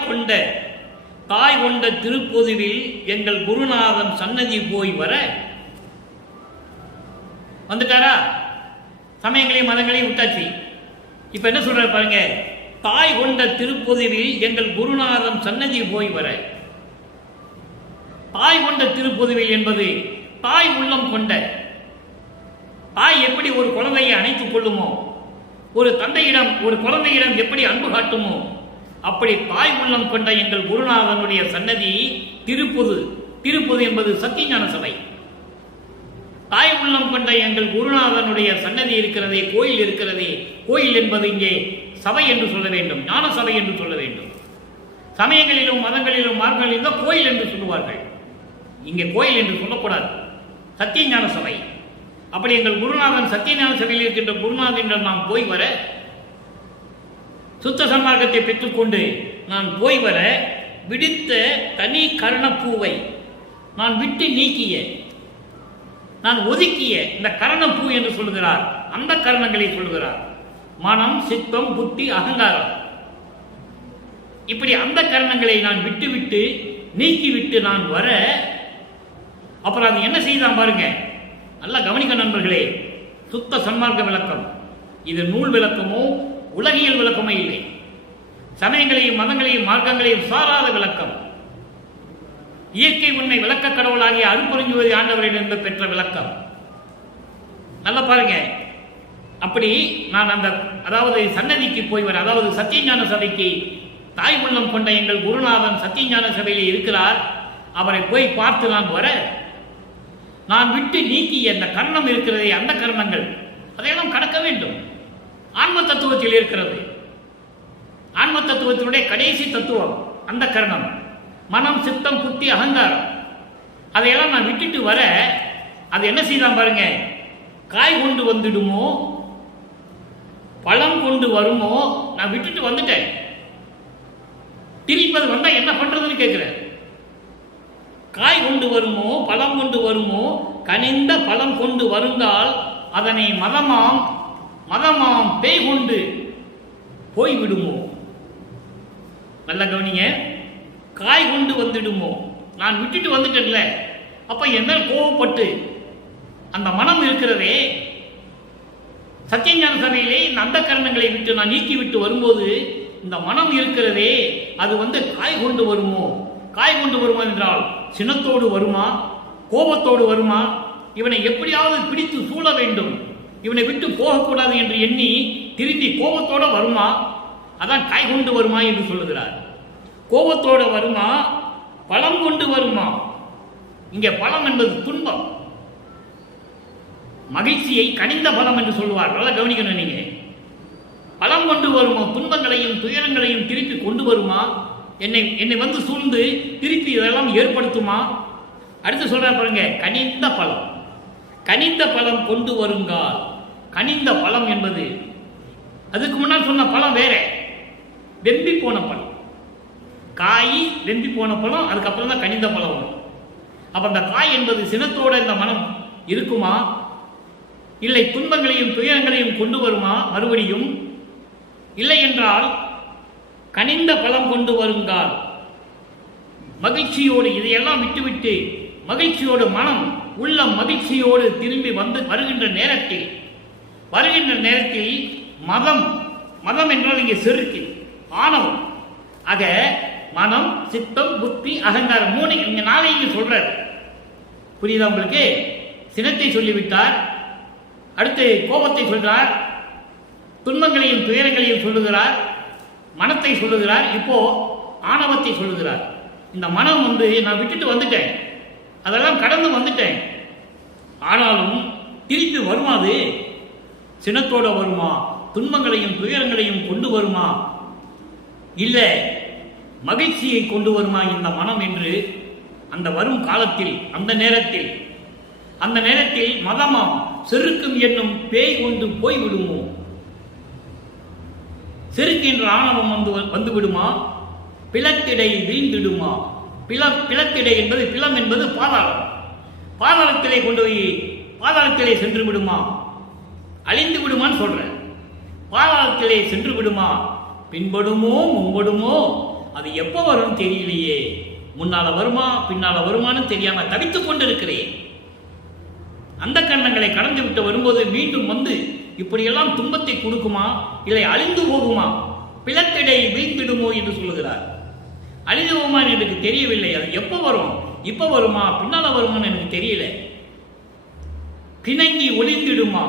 கொண்ட திருப்பொதுவில் எங்கள் குருநாதன் சன்னதி போய் வர வந்துட்டாரா? சமயங்களையும் மதங்களையும் விட்டாச்சு. இப்ப என்ன சொல்ற பாருங்க. தாய் கொண்ட திருப்பொதுவில் எங்கள் குருநாதன் சன்னதி போய் வர. தாய் கொண்ட திருப்பொதுவில் என்பது தாய் உள்ளம் கொண்ட. தாய் எப்படி ஒரு குழந்தையை அணைத்துக் கொள்ளுமோ, ஒரு தந்தையிடம் ஒரு குழந்தையிடம் எப்படி அன்பு காட்டுமோ, அப்படி தாய் உள்ளம் கொண்ட எங்கள் குருநாதனுடைய சன்னதி திருப்பொது. திருப்பொது என்பது சத்தியஞான சபை. தாய் உள்ளம் கொண்ட எங்கள் குருநாதனுடைய சன்னதி இருக்கிறதே, கோயில் இருக்கிறதே. கோயில் என்பது இங்கே சபை என்று சொல்ல வேண்டும், ஞான சபை என்று சொல்ல வேண்டும். சமயங்களிலும் மதங்களிலும் மார்க்கங்களிலும் தான் கோயில் என்று சொல்லுவார்கள். இங்கே கோயில் என்று சொல்லக்கூடாது, சத்தியஞான சபை. அப்படி எங்கள் குருநாதன் சத்தியஞான சபையில் இருக்கின்ற குருநாதனிடம் நாம் போய் வர, சுத்த சன்மார்க்கத்தை பெற்றுக்கொண்டு நான் போய் வர, விடுத்த தனி கரணப்பூவை நான் விட்டு நீக்கிய, நான் ஒதுக்கிய இந்த கரணப்பூ என்று சொல்லுகிறார். அந்த கரணங்களை சொல்லுகிறார். மனம், சித்தம், புத்தி, அகங்காரம். இப்படி அந்த கரணங்களை நான் விட்டுவிட்டு நீக்கிவிட்டு நான் வர, அப்புறம் அது என்ன செய்தான் பாருங்க. நல்லா கவனிக்க நண்பர்களே. சுத்த சன்மார்க்க விளக்கம் இது நூல் விளக்கமோ உலகியல் விளக்கமே இல்லை. சமயங்களையும் மதங்களையும் மார்க்கங்களையும் சாராத விளக்கம். இயற்கை உண்மை விளக்க கடவுளாகிய அருட்பெருஞ்ஜோதி ஆண்டவரிடமிருந்து பெற்ற விளக்கம். நல்லா பாருங்க. அப்படி நான் அந்த அதாவது சன்னதிக்கு போய் வர, அதாவது சத்தியஞான சபைக்கு தாய் உள்ளம் கொண்ட எங்கள் குருநாதன் சத்தியஞான சபையில் இருக்கிறார். அவரை போய் பார்த்து நான் வர, நான் விட்டு நீக்கிய அந்த கர்ணம் இருக்கிறதே, அந்த கர்ணங்கள் அதையெல்லாம் கடக்க வேண்டும். ஆன்ம தத்துவத்தில் இருக்கிறது. ஆன்ம தத்துவத்தினுடைய கடைசி தத்துவம் அந்த கர்ணம். மனம், சித்தம், புத்தி, அகங்காரம் அதையெல்லாம் நான் விட்டுட்டு வர, அது என்ன செய்யலாம் பாருங்க. காய் கொண்டு வந்துடுமோ, பழம் கொண்டு வருமோ, நான் விட்டுட்டு வந்துட்டேன். திருப்பி அது வந்தா என்ன பண்றதுன்னு கேட்கிறேன். காய் கொண்டு வருமோ, பழம் கொண்டு வருமோ, கனிந்த பழம் கொண்டு வருந்தால் அதனை மதமாம் பேய் கொண்டு போய்விடுமோ. நல்ல கவனிங்க. காய் கொண்டு வந்துடுமோ, நான் விட்டுட்டு வந்துட்டேன்ல. அப்ப என்ன கோவப்பட்டு அந்த மனம் இருக்கிறதே, சத்தியஞான சபையிலே இந்த அந்த கரணங்களை விட்டு நான் நீக்கி விட்டு வரும்போது இந்த மனம் இருக்கிறதே, அது காய் கொண்டு வருமோ. காய் கொண்டு வருமா என்றால் சினத்தோடு வருமா, கோபத்தோடு வருமா, இவனை எப்படியாவது பிடித்து சூழ வேண்டும், இவனை விட்டு போகக்கூடாது என்று எண்ணி திரும்பி கோபத்தோட வருமா. அதான் காய் கொண்டு வருமா என்று சொல்லுகிறார். கோபத்தோட வருமா, பழம் கொண்டு வருமா. இங்கே பழம் என்பது துன்பம். மகிழ்ச்சியை கனிந்த பழம் என்று சொல்லுவார். நல்லா கவனிக்கணும். நீங்க பழம் கொண்டு வருமா, துன்பங்களையும் துயரங்களையும் திருப்பி கொண்டு வருமா, என்னை சூழ்ந்து திருப்பி இதெல்லாம் ஏற்படுத்துமா. அடுத்து சொல்ற பாருங்க, கனிந்த பழம். கனிந்த பழம் கொண்டு வருங்கால். கனிந்த பழம் என்பது அதுக்கு முன்னால் சொன்ன பழம் வேற, வெம்பி போன பழம். காய் வெம்பி போன பழம், அதுக்கப்புறம் தான் கனிந்த பழம் வரும். அப்ப அந்த காய் என்பது சினத்தோட இந்த மனம் இருக்குமா, இல்லை துன்பங்களையும் துயரங்களையும் கொண்டு வருமா மறுபடியும். இல்லை என்றால் கனிந்த பழம் கொண்டு வருங்கால் மகிழ்ச்சியோடு இதையெல்லாம் விட்டுவிட்டு மகிழ்ச்சியோடு மனம் உள்ள மகிழ்ச்சியோடு திரும்பி வருகின்ற நேரத்தில் மதம் என்றால் இங்கே செருக்கு, ஆணவம். ஆக மனம், சித்தம், புத்தி, அகங்காரம் 3 இங்க 4 இங்க சொல்றார். புரியுதா உங்களுக்கு? சினத்தை சொல்லிவிட்டார், அடுத்து கோபத்தை சொல்றார், துன்பங்களையும் துயரங்களையும் சொல்லுகிறார், மனத்தை சொல்லுகிறார், இப்போ ஆணவத்தை சொல்லுகிறார். இந்த மனம் நான் விட்டுட்டு வந்துட்டேன், அதெல்லாம் கடந்து வந்துட்டேன். ஆனாலும் திருப்பி வருமாது. சினத்தோட வருமா? துன்பங்களையும் துயரங்களையும் கொண்டு வருமா? இல்லை மகிழ்ச்சியை கொண்டு வருமா இந்த மனம் என்று அந்த வரும் காலத்தில் அந்த நேரத்தில் மதமாம் செருக்கும் என்னும் பேய் கொண்டு போய்விடுமோ? செருக்கு என்ற ஆணவம் வந்து விடுமா? பிளத்திடை வீழ்ந்திடுமா? பிளத்திடை என்பது பிளம் என்பது பாதாளம். பாதாளத்திலே கொண்டு போய் பாதாளத்திலே சென்று விடுமா? அழிந்து விடுமான்னு சொல்றேன். பாதாளத்திலே சென்று விடுமா? பின்படுமோ முன்படுமோ? அது எப்போ வரும் தெரியலையே. முன்னால வருமா பின்னால வருமானு தெரியாம தவித்துக் கொண்டிருக்கிறேன். அந்த கண்ணங்களை கடந்து விட்டு வரும்போது மீண்டும் வந்து இப்படியெல்லாம் துன்பத்தை கொடுக்குமா? இல்லை அழிந்து போகுமா? பிளத்திடை வீழ்ந்திடுமோ என்று சொல்லுகிறார். அழிந்து போகுமான்னு எனக்கு தெரியவில்லை. அது எப்போ வரும்? இப்ப வருமா பின்னால வருமானு எனக்கு தெரியல. பிணங்கி ஒளிந்திடுமா?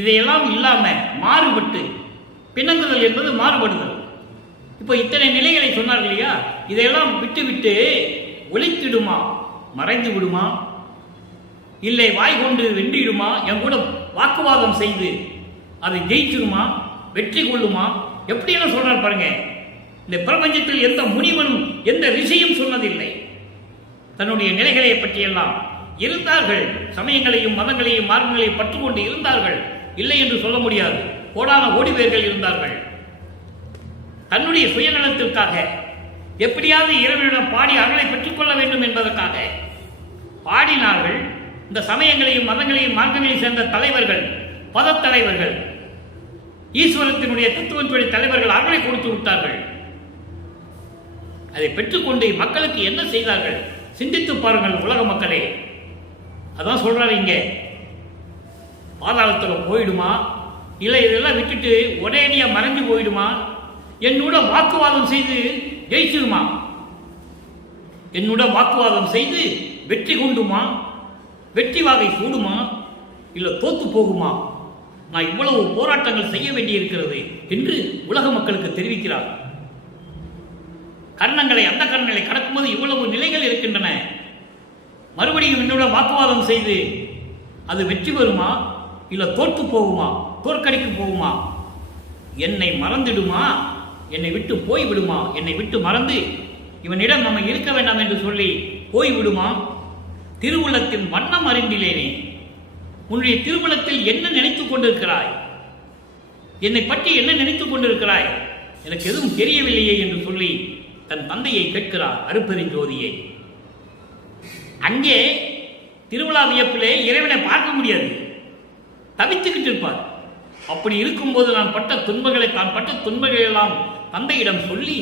இதையெல்லாம் இல்லாம மாறுபட்டு, பிணங்குதல் என்பது மாறுபடுதல். இப்போ இத்தனை நிலைகளை சொன்னார்கள் இல்லையா? இதையெல்லாம் விட்டு விட்டு ஒளித்திடுமா? மறைந்து விடுமா? இல்லை வாய் கொண்டு வென்றிடுமா? என் கூட வாக்குவாதம் செய்து அதை ஜெயிச்சிடுமா? வெற்றி கொள்ளுமா? எப்படியெல்லாம் சொல்றாரு பாருங்க. இந்த பிரபஞ்சத்தில் எந்த முனிவனும் எந்த ரிஷியும் சொன்னதில்லை. தன்னுடைய நிலைகளை பற்றியெல்லாம் இருந்தார்கள். சமயங்களையும் மதங்களையும் மார்க்கங்களையும் பற்றுக்கொண்டு இருந்தார்கள். இல்லை என்று சொல்ல முடியாது. கோடான கோடி பேர்கள் இருந்தார்கள். தன்னுடைய சுயநலத்திற்காக எப்படியாவது இறைவனிடம் பாடி அருளை பெற்றுக்கொள்ள வேண்டும் என்பதற்காக பாடினார்கள். இந்த சமயங்களையும் மதங்களையும் மார்க்கங்களையும் சேர்ந்த தலைவர்கள், பதத்தலைவர்கள், ஈஸ்வரத்தினுடைய தத்துவத்துடைய தலைவர்கள் அருளை கொடுத்து விட்டார்கள். அதை பெற்றுக்கொண்டு மக்களுக்கு என்ன செய்தார்கள் சிந்தித்து பாருங்கள் உலக மக்களே. அதான் சொல்றாரு இங்க. பாதாளத்தில் போயிடுமா? இல்லை இதெல்லாம் விட்டுட்டு ஒரேடியா மறைஞ்சு போயிடுமா? என்னோட வாக்குவாதம் செய்து ஜெயிச்சிடுமா? என்னோட வாக்குவாதம் செய்து வெற்றி கொண்டுமா? வெற்றி வாகை சூடுமா? இல்லை தோத்து போகுமா? நான் இவ்வளவு போராட்டங்கள் செய்ய வேண்டியிருக்கிறது என்று உலக மக்களுக்கு தெரிவிக்கிறார். கர்ணங்களை அந்த கர்ணங்களை கடக்கும்போது இவ்வளவு நிலைகள் இருக்கின்றன. மறுபடியும் என்னோட வாக்குவாதம் செய்து அது வெற்றி பெறுமா? இல்லை தோற்று போகுமா? தோற்கடிக்கு போகுமா? என்னை மறந்துடுமா? என்னை விட்டு போய்விடுமா? என்னை விட்டு மறந்து இவனிடம் நம்ம இருக்க வேண்டாம் என்று சொல்லி போய்விடுமா? திருவுள்ளத்தின் வண்ணம் அறிந்திலேனே. உன்னுடைய திருவுள்ளத்தில் என்ன நினைத்துக் கொண்டிருக்கிறாய்? என்னை பற்றி என்ன நினைத்துக் கொண்டிருக்கிறாய்? எனக்கு எதுவும் தெரியவில்லையே என்று சொல்லி தன் தந்தையை கேட்கிறார், அருட்பெருஞ்சோதியை. அங்கே திருவிழா வியப்பிலே இறைவனை பார்க்க முடியாது, தவித்துக்கிட்டு இருப்பார். அப்படி இருக்கும்போது தான் பட்ட துன்பங்களை எல்லாம் தந்தையிடம் சொல்லி,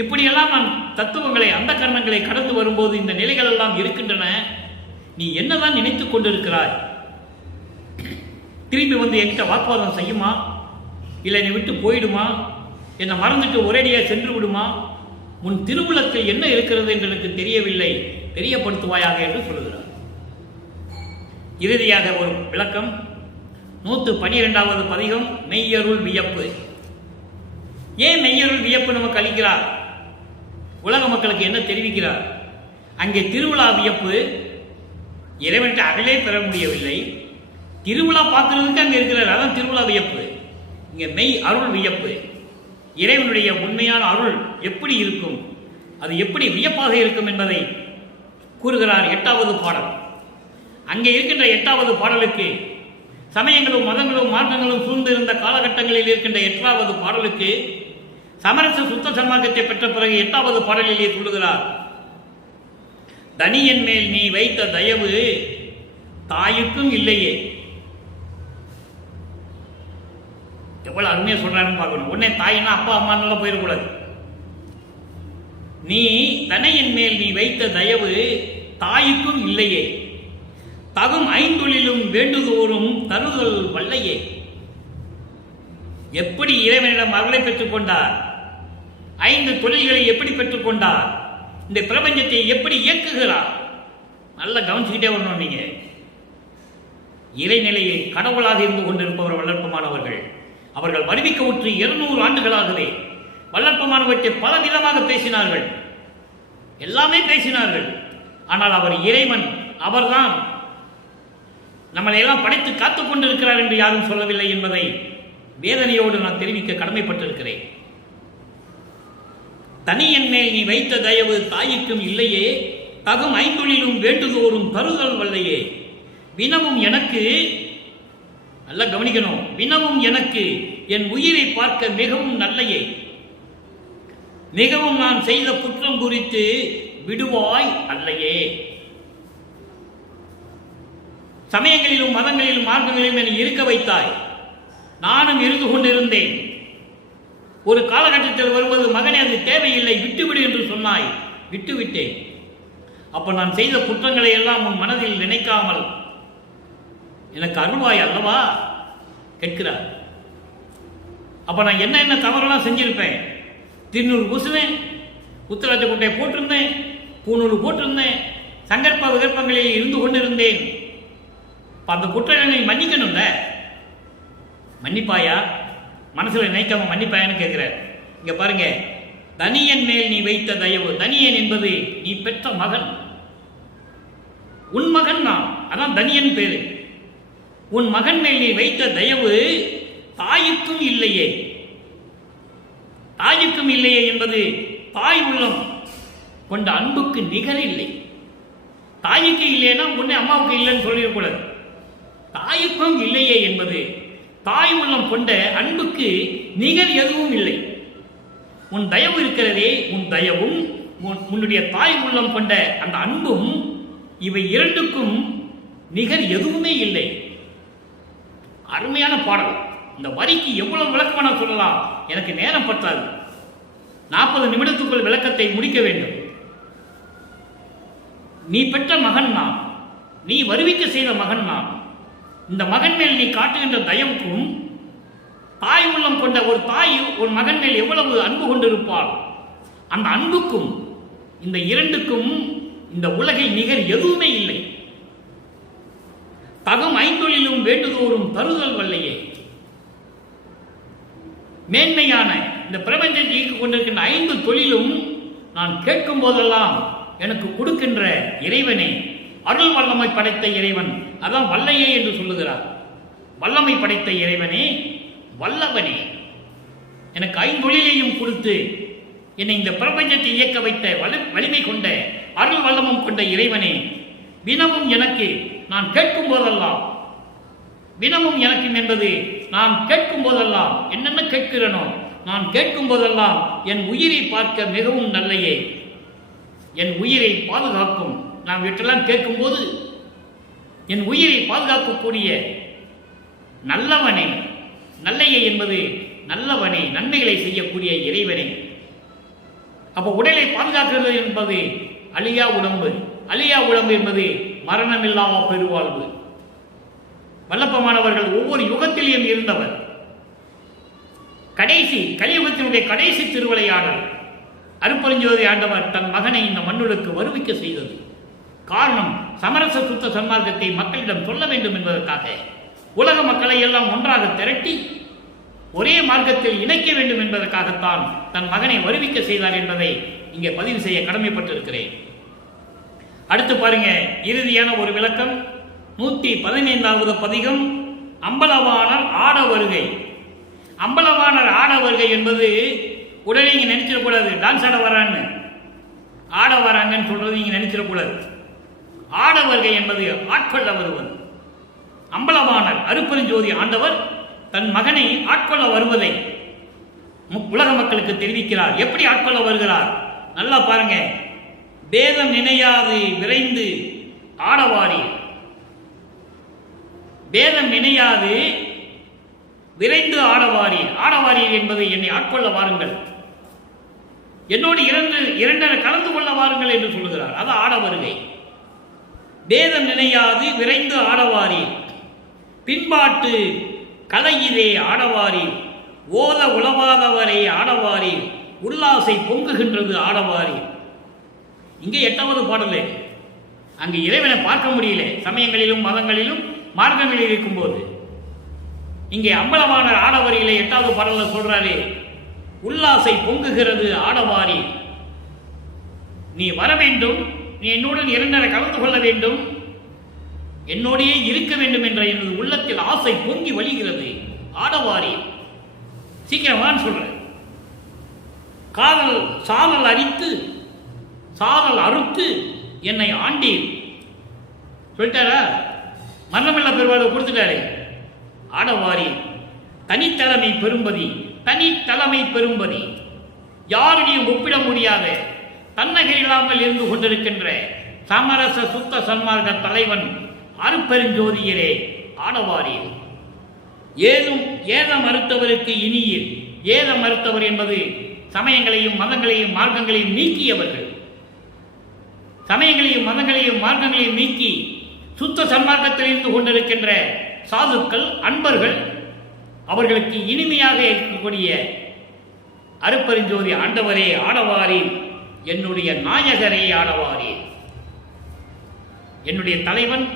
இப்படியெல்லாம் நான் தத்துவங்களை அந்த கர்ணங்களை கடந்து வரும்போது இந்த நிலைகள் எல்லாம் இருக்கின்றன, நீ என்னதான் நினைத்துக் கொண்டிருக்கிறாய்? திரும்பி வந்து என்கிட்ட வாக்குவாதம் செய்யுமா? இல்லை நீ விட்டு போயிடுமா? என்னை மறந்துட்டு ஒரேடியாக சென்று விடுமா? உன் திருவுள்ளத்தில் என்ன இருக்கிறது என்று எனக்கு தெரியவில்லை, தெரியப்படுத்துவாயாக என்று சொல்லுகிறார். இறுதியாக ஒரு விளக்கம். 112வது பதிகம் மெய்யருள் வியப்பு. ஏன் மெய்யருள் வியப்பு நமக்கு அளிக்கிறார்? உலக மக்களுக்கு என்ன தெரிவிக்கிறார்? அங்கே திருவிழா வியப்பு, இறைவன்கிட்ட அகலே பெற முடியவில்லை, திருவிழா பார்க்கறதுக்கு அங்கே இருக்கிறார், அதான் திருவிழா வியப்பு. இங்கே மெய் அருள் வியப்பு, இறைவனுடைய உண்மையான அருள் எப்படி இருக்கும், அது எப்படி வியப்பாக இருக்கும் என்பதை கூறுகிறார் 8வது பாடல். அங்கே இருக்கின்ற 8வது பாடலுக்கு சமயங்களும் மதங்களும் மார்க்கங்களும் சூழ்ந்திருந்த காலகட்டங்களில் இருக்கின்ற 8வது பாடலுக்கு சமரச சுத்த சன்மார்க்கத்தை பெற்ற பிறகு 8வது பாடலிலே சொல்லுகிறார், தனியன் மேல் நீ வைத்த தயவு தாயுக்கும் இல்லையே. எவ்வளவு அருமையா சொல்றாருன்னு பார்க்கணும். உடனே தாயினா அப்பா அம்மானால போயிடக்கூடாது. நீ தனையின் மேல் நீ வைத்த தயவு தாய்க்கும் இல்லையே, தகும் ஐந்தொழிலும் வேண்டுதோறும் தருதல் வல்லையே. எப்படி இறைவனிடம் அருளை பெற்றுக் கொண்டார், 5 தொழில்களை எப்படி பெற்றுக்கொண்டார், இந்த பிரபஞ்சத்தை எப்படி இயக்குகிறார், நல்லா கவனிச்சுக்கிட்டே வரணும். நீங்க இறைநிலையில் கடவுளாக இருந்து கொண்டிருப்பவர் வளர்ப்பமானவர்கள். அவர்கள் வருவிக்க உற்று 200 ஆண்டுகளாகவே வளர்ப்பமானவற்றை பல விதமாக பேசினார்கள், எல்லாமே பேசினார்கள். ஆனால் அவர் இறைவன், அவர்தான் நம்மளை எல்லாம் படைத்து காத்துக் கொண்டிருக்கிறார் என்று யாரும் சொல்லவில்லை என்பதை வேதனையோடு நான் தெரிவிக்க கடமைப்பட்டிருக்கிறேன். தனியன் மேல் நீ வைத்த தயவு தாய்க்கும் இல்லையே, தகும் ஐந்தொழிலும் வேண்டுதோறும் தருதல் வல்லையே. வினவும் எனக்கு, நல்லா கவனிக்கணும், வினவும் எனக்கு என் உயிரை பார்க்க மிகவும் நல்லையே. மிகவும் நான் செய்த குற்றம் குறித்து விடுவாய் அல்லையே. சமயங்களிலும் மதங்களிலும் மார்க்கங்களிலும் என்னை இருக்க வைத்தாய், நானும் இருந்து கொண்டிருந்தேன். ஒரு காலகட்டத்தில் வருவது மகனே அது தேவையில்லை, விட்டுவிடு என்று சொன்னாய், விட்டுவிட்டேன். அப்ப நான் செய்த குற்றங்களை எல்லாம் உன் மனதில் நினைக்காமல் எனக்கு அருள்வாய் அல்லவா கேட்கிறார். அப்ப நான் என்ன தவறெல்லாம் செஞ்சிருப்பேன். திருநூறு பூசுவேன், உத்தரவாத குட்டையை போட்டிருந்தேன், பூநூல் போட்டிருந்தேன், சங்கற்ப விகற்பங்களில் இருந்து கொண்டிருந்தேன். அந்த குற்றங்களை மன்னிக்கணும்ல, மன்னிப்பாயா? மனசுல நினைக்காம மன்னிப்பாயான்னு கேட்கிற. இங்க பாருங்க, தனியன் மேல் நீ வைத்த தயவு. தனியன் என்பது நீ பெற்ற மகன், உன் மகன் நான், அதான் தனியன் பேரு. உன் மகன் மேல் நீ வைத்த தயவு தாய்க்கும் இல்லையே. தாய்க்கும் இல்லையே என்பது தாய் உள்ளம் கொண்ட அன்புக்கு நிகர் இல்லை. தாய்க்கு இல்லைன்னா உன்னை அம்மாவுக்கு இல்லைன்னு சொல்லிடக்கூடாது. தாய்க்கும் இல்லையே என்பது தாய் உள்ளம் கொண்ட அன்புக்கு நிகர் எதுவும் இல்லை. உன் தயவு இருக்கிறதே, உன் தயவும் உன்னுடைய தாய் உள்ளம் கொண்ட அந்த அன்பும், இவை இரண்டுக்கும் நிகர் எதுவுமே இல்லை. அருமையான பாடல். இந்த வரிக்கு எவ்வளவு விளக்கமான சொல்லலாம், எனக்கு நேரம் பற்றாது. 40 நிமிடத்துக்குள் விளக்கத்தை முடிக்க வேண்டும். நீ பெற்ற மகன் நான், நீ வருவிக்க செய்த மகன் நான். இந்த மகன் மேல் நீ காட்டுகின்ற தயவுக்கும், தாய் உள்ளம் கொண்ட ஒரு தாய் ஒரு மகன் மேல் எவ்வளவு அன்பு கொண்டிருப்பாள், அந்த அன்புக்கும் இந்த இரண்டுக்கும் இந்த உலகில் நிகர் எதுவுமே இல்லை. தகும் ஐந்தொழிலும் வேண்டுதோறும் தருதல் வல்லையே. மேன்மையான இந்த பிரபஞ்சத்தை இயக்கிக் கொண்டிருக்கின்ற 5 தொழிலும் நான் கேட்கும் போதெல்லாம் எனக்கு கொடுக்கின்ற இறைவனே, அருள் வல்லமை படைத்த இறைவன், அதான் வல்லையே என்று சொல்லுகிறார். வல்லமை படைத்த இறைவனே, வல்லவனே, எனக்கு 5 தொழிலையும் கொடுத்து என்னை இந்த பிரபஞ்சத்தை இயக்க வைத்த வலிமை கொண்ட அருள் வல்லமும் கொண்ட இறைவனே, வினவும் எனக்கு நான் கேட்கும் போதெல்லாம், வினவும் எனக்கு என்பது நான் கேட்கும் போதெல்லாம், என்னென்ன கேட்கிறனோ நான் கேட்கும் போதெல்லாம் என் உயிரை பார்க்க மிகவும் நல்லையே. என் உயிரை பாதுகாக்கும், நாம் இவற்றெல்லாம் கேட்கும்போது என் உயிரை பாதுகாக்கக்கூடிய நல்லவனே, நல்லையே என்பது நல்லவனே, நன்மைகளை செய்யக்கூடிய இறைவனே. அப்போ உடலை பாதுகாக்கிறது என்பது அழியா உடம்பு, அழியா உடம்பு என்பது மரணமில்லாம பெருவாழ்வு. வல்லப்பமானவர்கள் ஒவ்வொரு யுகத்திலையும் இருந்தவர். கடைசி கலியுகத்தினுடைய கடைசி திருவிளையாடல் அருட்பெருஞ்சோதி ஆண்டவர் தன் மகனை இந்த மண்ணுக்கு வருவிக்க செய்தது. காரணம், சமரச சுத்த சன்மார்க்கத்தை மக்களிடம் சொல்ல வேண்டும் என்பதற்காக உலக மக்களை எல்லாம் ஒன்றாக திரட்டி ஒரே மார்க்கத்தில் இணைக்க வேண்டும் என்பதற்காகத்தான் தன் மகனை வருவிக்க செய்தார் என்பதை இங்கே பதிவு செய்ய கடமைப்பட்டிருக்கிறேன். அடுத்து பாருங்க, இறுதியான ஒரு விளக்கம். 115வது பதிகம், அம்பலவாணர் ஆட வருகை. அம்பலவாணர் ஆட வருகை என்பது உடனே நீங்க நினைச்சிடக்கூடாது டான்ஸ் ஆட வரான்னு, ஆட வராங்கன்னு சொல்றது நீங்க நினைச்சிடக்கூடாது. ஆட வருகை என்பது ஆட்கொள்ள வருவது. அம்பலவாணர் அருட்பெருஞ்சோதி ஆண்டவர் தன் மகனை ஆட்கொள்ள வருவதை உலக மக்களுக்கு தெரிவிக்கிறார். எப்படி ஆட்கொள்ள வருகிறார் நல்லா பாருங்க. வேதம் நினையாது விரைந்து ஆடவாரி, வேதம் நினையாது விரைந்து ஆடவாரி. ஆடவாரி என்பது என்னை ஆட்கொள்ள வாருங்கள், என்னோடு இரண்டரை கலந்து கொள்ள வாருங்கள் என்று சொல்லுகிறார். அது ஆட வருகை. வேதம் நினையாது விரைந்து ஆடவாரி, பின்பாட்டு கலையிலே ஆடவாரி, ஓத உளவாதவரை ஆடவாரி, உல்லாசை பொங்குகின்றது ஆடவாரி. இங்கே 8வது பாடலே. அங்கு இறைவனை பார்க்க முடியல, சமயங்களிலும் மதங்களிலும் மார்க்கங்களில் இருக்கும்போது. இங்கே அம்பலவாணர் ஆடவரியிலே 8வது பாடல சொல்றாரு, உல்லாசை பொங்குகிறது ஆடவாரி, நீ வர வேண்டும், நீ என்னுடன் இரண்டரை கலந்து கொள்ள வேண்டும், என்னோடையே இருக்க வேண்டும் என்ற எனது உள்ளத்தில் ஆசை பொங்கி வழிகிறது. ஆடவாரி சீக்கிரமான்னு சொல்றேன். காதல் சாதல் அரித்து சாதல் அறுத்து என்னை ஆண்டீர் சொல்லிட்டாரா? மரணமில்லா பெருவாழ்வு கொடுத்துட்டாரு. ஆடவாரி தனித்தலைமை பெரும்பதி, தனித்தலைமை பெரும்பதி, யாருடையும் ஒப்பிட முடியாத தன்னகை இல்லாமல் இருந்து கொண்டிருக்கின்ற சமரச சுத்த சன்மார்க்க தலைவன் அருட்பெருஞ்சோதியரே ஆடவாரி. ஏதும் ஏத மறுத்தவருக்கு இனியில். ஏத மறுத்தவர் என்பது சமயங்களையும் மதங்களையும் மார்க்கங்களையும் நீக்கியவர்கள். சமயங்களையும் மதங்களையும் மார்க்கங்களையும் நீக்கி சுத்த சன்மார்க்கத்தில் இருந்து கொண்டிருக்கின்ற சாதுக்கள் அன்பர்கள், அவர்களுக்கு இனிமையாக இருக்கக்கூடிய அருட்பெருஞ்சோதி ஆண்டவரே ஆடவாரி, என்னுடைய நாயகரே ஆடவாரி, என்னுடைய தலைவன்,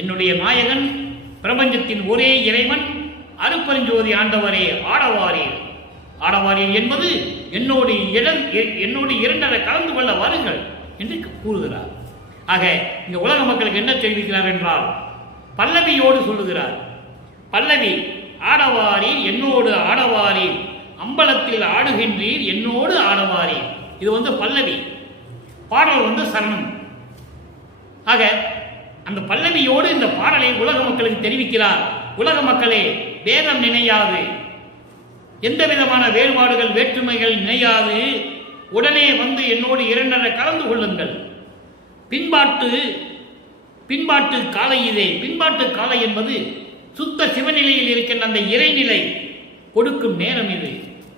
என்னுடைய நாயகன், பிரபஞ்சத்தின் ஒரே இறைவன் அருட்பெருஞ்சோதி ஆண்டவரே ஆடவாரி. ஆடவாரி என்பது என்னோடு இரண்டரை கலந்து கொள்ள வாருங்கள் என்று கூறுகிறார். ஆக இந்த உலக மக்களுக்கு என்ன தெரிவிக்கிறார் என்றால் பல்லவியோடு சொல்லுகிறார். பல்லவி ஆடவாரி என்னோடு ஆடவாரி, அம்பலத்தில் ஆடுகின்றீர் என்னோடு ஆடவாரி. இது பல்லவி. பாடல் சரணம். ஆக அந்த பல்லவியோடு இந்த பாடலை உலக மக்களுக்கு தெரிவிக்கிறார். உலக மக்களே, வேதம் நினையாது, எந்த விதமான வேறுபாடுகள் வேற்றுமைகள் நினையாது, உடனே என்னோடு இரண்டரை கலந்து கொள்ளுங்கள். பின்பாட்டு காலை இதே. பின்பாட்டு காலை என்பது சுத்த சிவநிலையில் இருக்கின்ற அந்த இறைநிலை கொடுக்கும் நேரம் இது.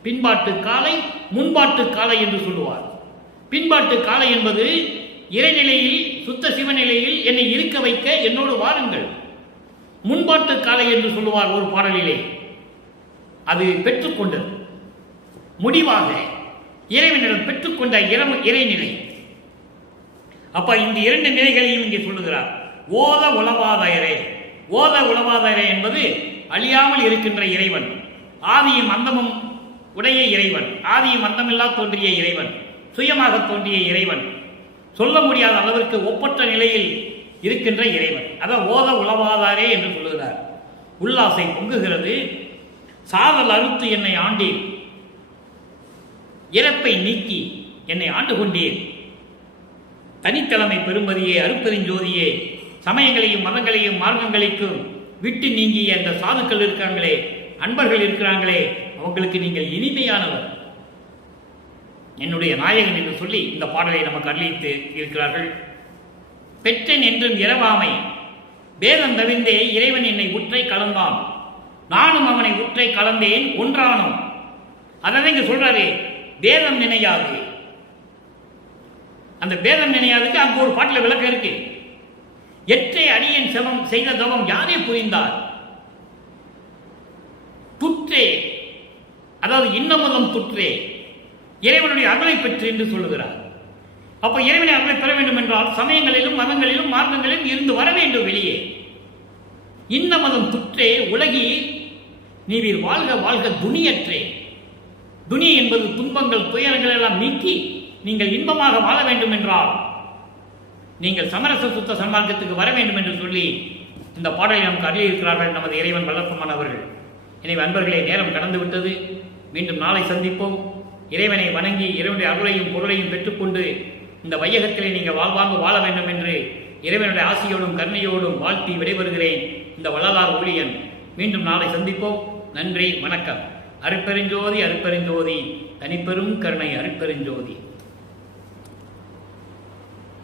பின்பாட்டு காலை, முன்பாட்டு காலை என்று சொல்லுவார். பின்பாட்டு காலை என்பது இறைநிலையில் சுத்த சிவநிலையில் என்னை இருக்க வைக்க என்னோடு வாருங்கள். முன்பாட்டு காலை என்று சொல்லுவார் ஒரு பாடலிலே. அது பெற்றுக்கொண்டது முடிவாக இறைவனிடம் பெற்றுக்கொண்ட இறைநிலை. அப்ப இந்த இரண்டு நிலைகளையும் இங்கே சொல்லுகிறார். ஓத உலவாதாயரே. ஓத உலவாதாயரே என்பது அழியாமல் இருக்கின்ற இறைவன், ஆதியும் அந்தமும் உடைய இறைவன், ஆதியும் அந்தமில்லா தோன்றிய இறைவன், சுயமாக தோன்றிய இறைவன், சொல்ல முடியாத அளவிற்கு ஒப்பற்ற நிலையில் இருக்கின்ற இறைவன். அதான் ஓத உலவாதாரே என்று சொல்லுகிறார். உல்லாசை பொங்குகிறது. சாதல் அறுத்து என்னை ஆண்டீர், இறப்பை நீக்கி என்னை ஆண்டு கொண்டீர். தனித்தலைமை பெரும்பதியே, அருட்பெருஞ்சோதியே, சமயங்களையும் மதங்களையும் மார்க்கங்களையும் விட்டு நீங்கிய அந்த சாதுக்கள் இருக்காங்களே, அன்பர்கள் இருக்கிறாங்களே, அவங்களுக்கு நீங்கள் இனிமையானவர், என்னுடைய நாயகன் என்று சொல்லி இந்த பாடலை நமக்கு அளித்து இருக்கிறார்கள். பெற்றேன் என்றும் இரவாமை, வேதம் தவிர்ந்தே இறைவன் என்னை உற்றை கலந்தான், நானும் அவனை உற்றை கலந்தேன் ஒன்றானோம். அதான் இங்க சொல்றாரு, வேதம் நினையாது. அந்த வேதம் நினையாதுக்கு அங்கு ஒரு பாட்டில் விளக்கம் இருக்கு. எற்றை அடியன் செவம் செய்த தவம் யாரே புரிந்தார், துற்றே, அதாவது இன்னமுதம் துற்றே, இறைவனுடைய அருளை பெற்று என்று சொல்லுகிறார். அப்ப இறைவனை அருளை பெற வேண்டும் என்றால் சமயங்களிலும் மதங்களிலும் மார்க்கங்களிலும் இருந்து வர வேண்டும் வெளியே. இன்னமதம் துற்றே உலகி நீவீர் வாழ்க வாழ்க துணியற்றே. துணி என்பது துன்பங்கள் துயரங்கள் எல்லாம் நீக்கி நீங்கள் இன்பமாக வாழ வேண்டும் என்றால் நீங்கள் சமரச சுத்த சன்மார்க்கத்துக்கு வர வேண்டும் என்று சொல்லி இந்த பாடலை நமக்கு அருளியிருக்கிறார்கள் நமது இறைவன் வல்லப்பமானவர்கள். எனவே அன்பர்களே, நேரம் கடந்து விட்டது. மீண்டும் நாளை சந்திப்போம். இறைவனை வணங்கி இறைவனுடைய அருளையும் பொருளையும் பெற்றுக்கொண்டு இந்த வையகத்திலே நீங்கள் வாழ்வாங்க வாழ வேண்டும் என்று இறைவனுடைய ஆசியோடும் கருணையோடும் வாழ்த்தி விடைபெறுகிறேன். இந்த வள்ளலார் ஊழியன். மீண்டும் நாளை சந்திப்போம். நன்றி, வணக்கம். அருட்பெருஞ்சோதி அருட்பெருஞ்சோதி, தனிப்பெரும் கருணை அருட்பெருஞ்சோதி.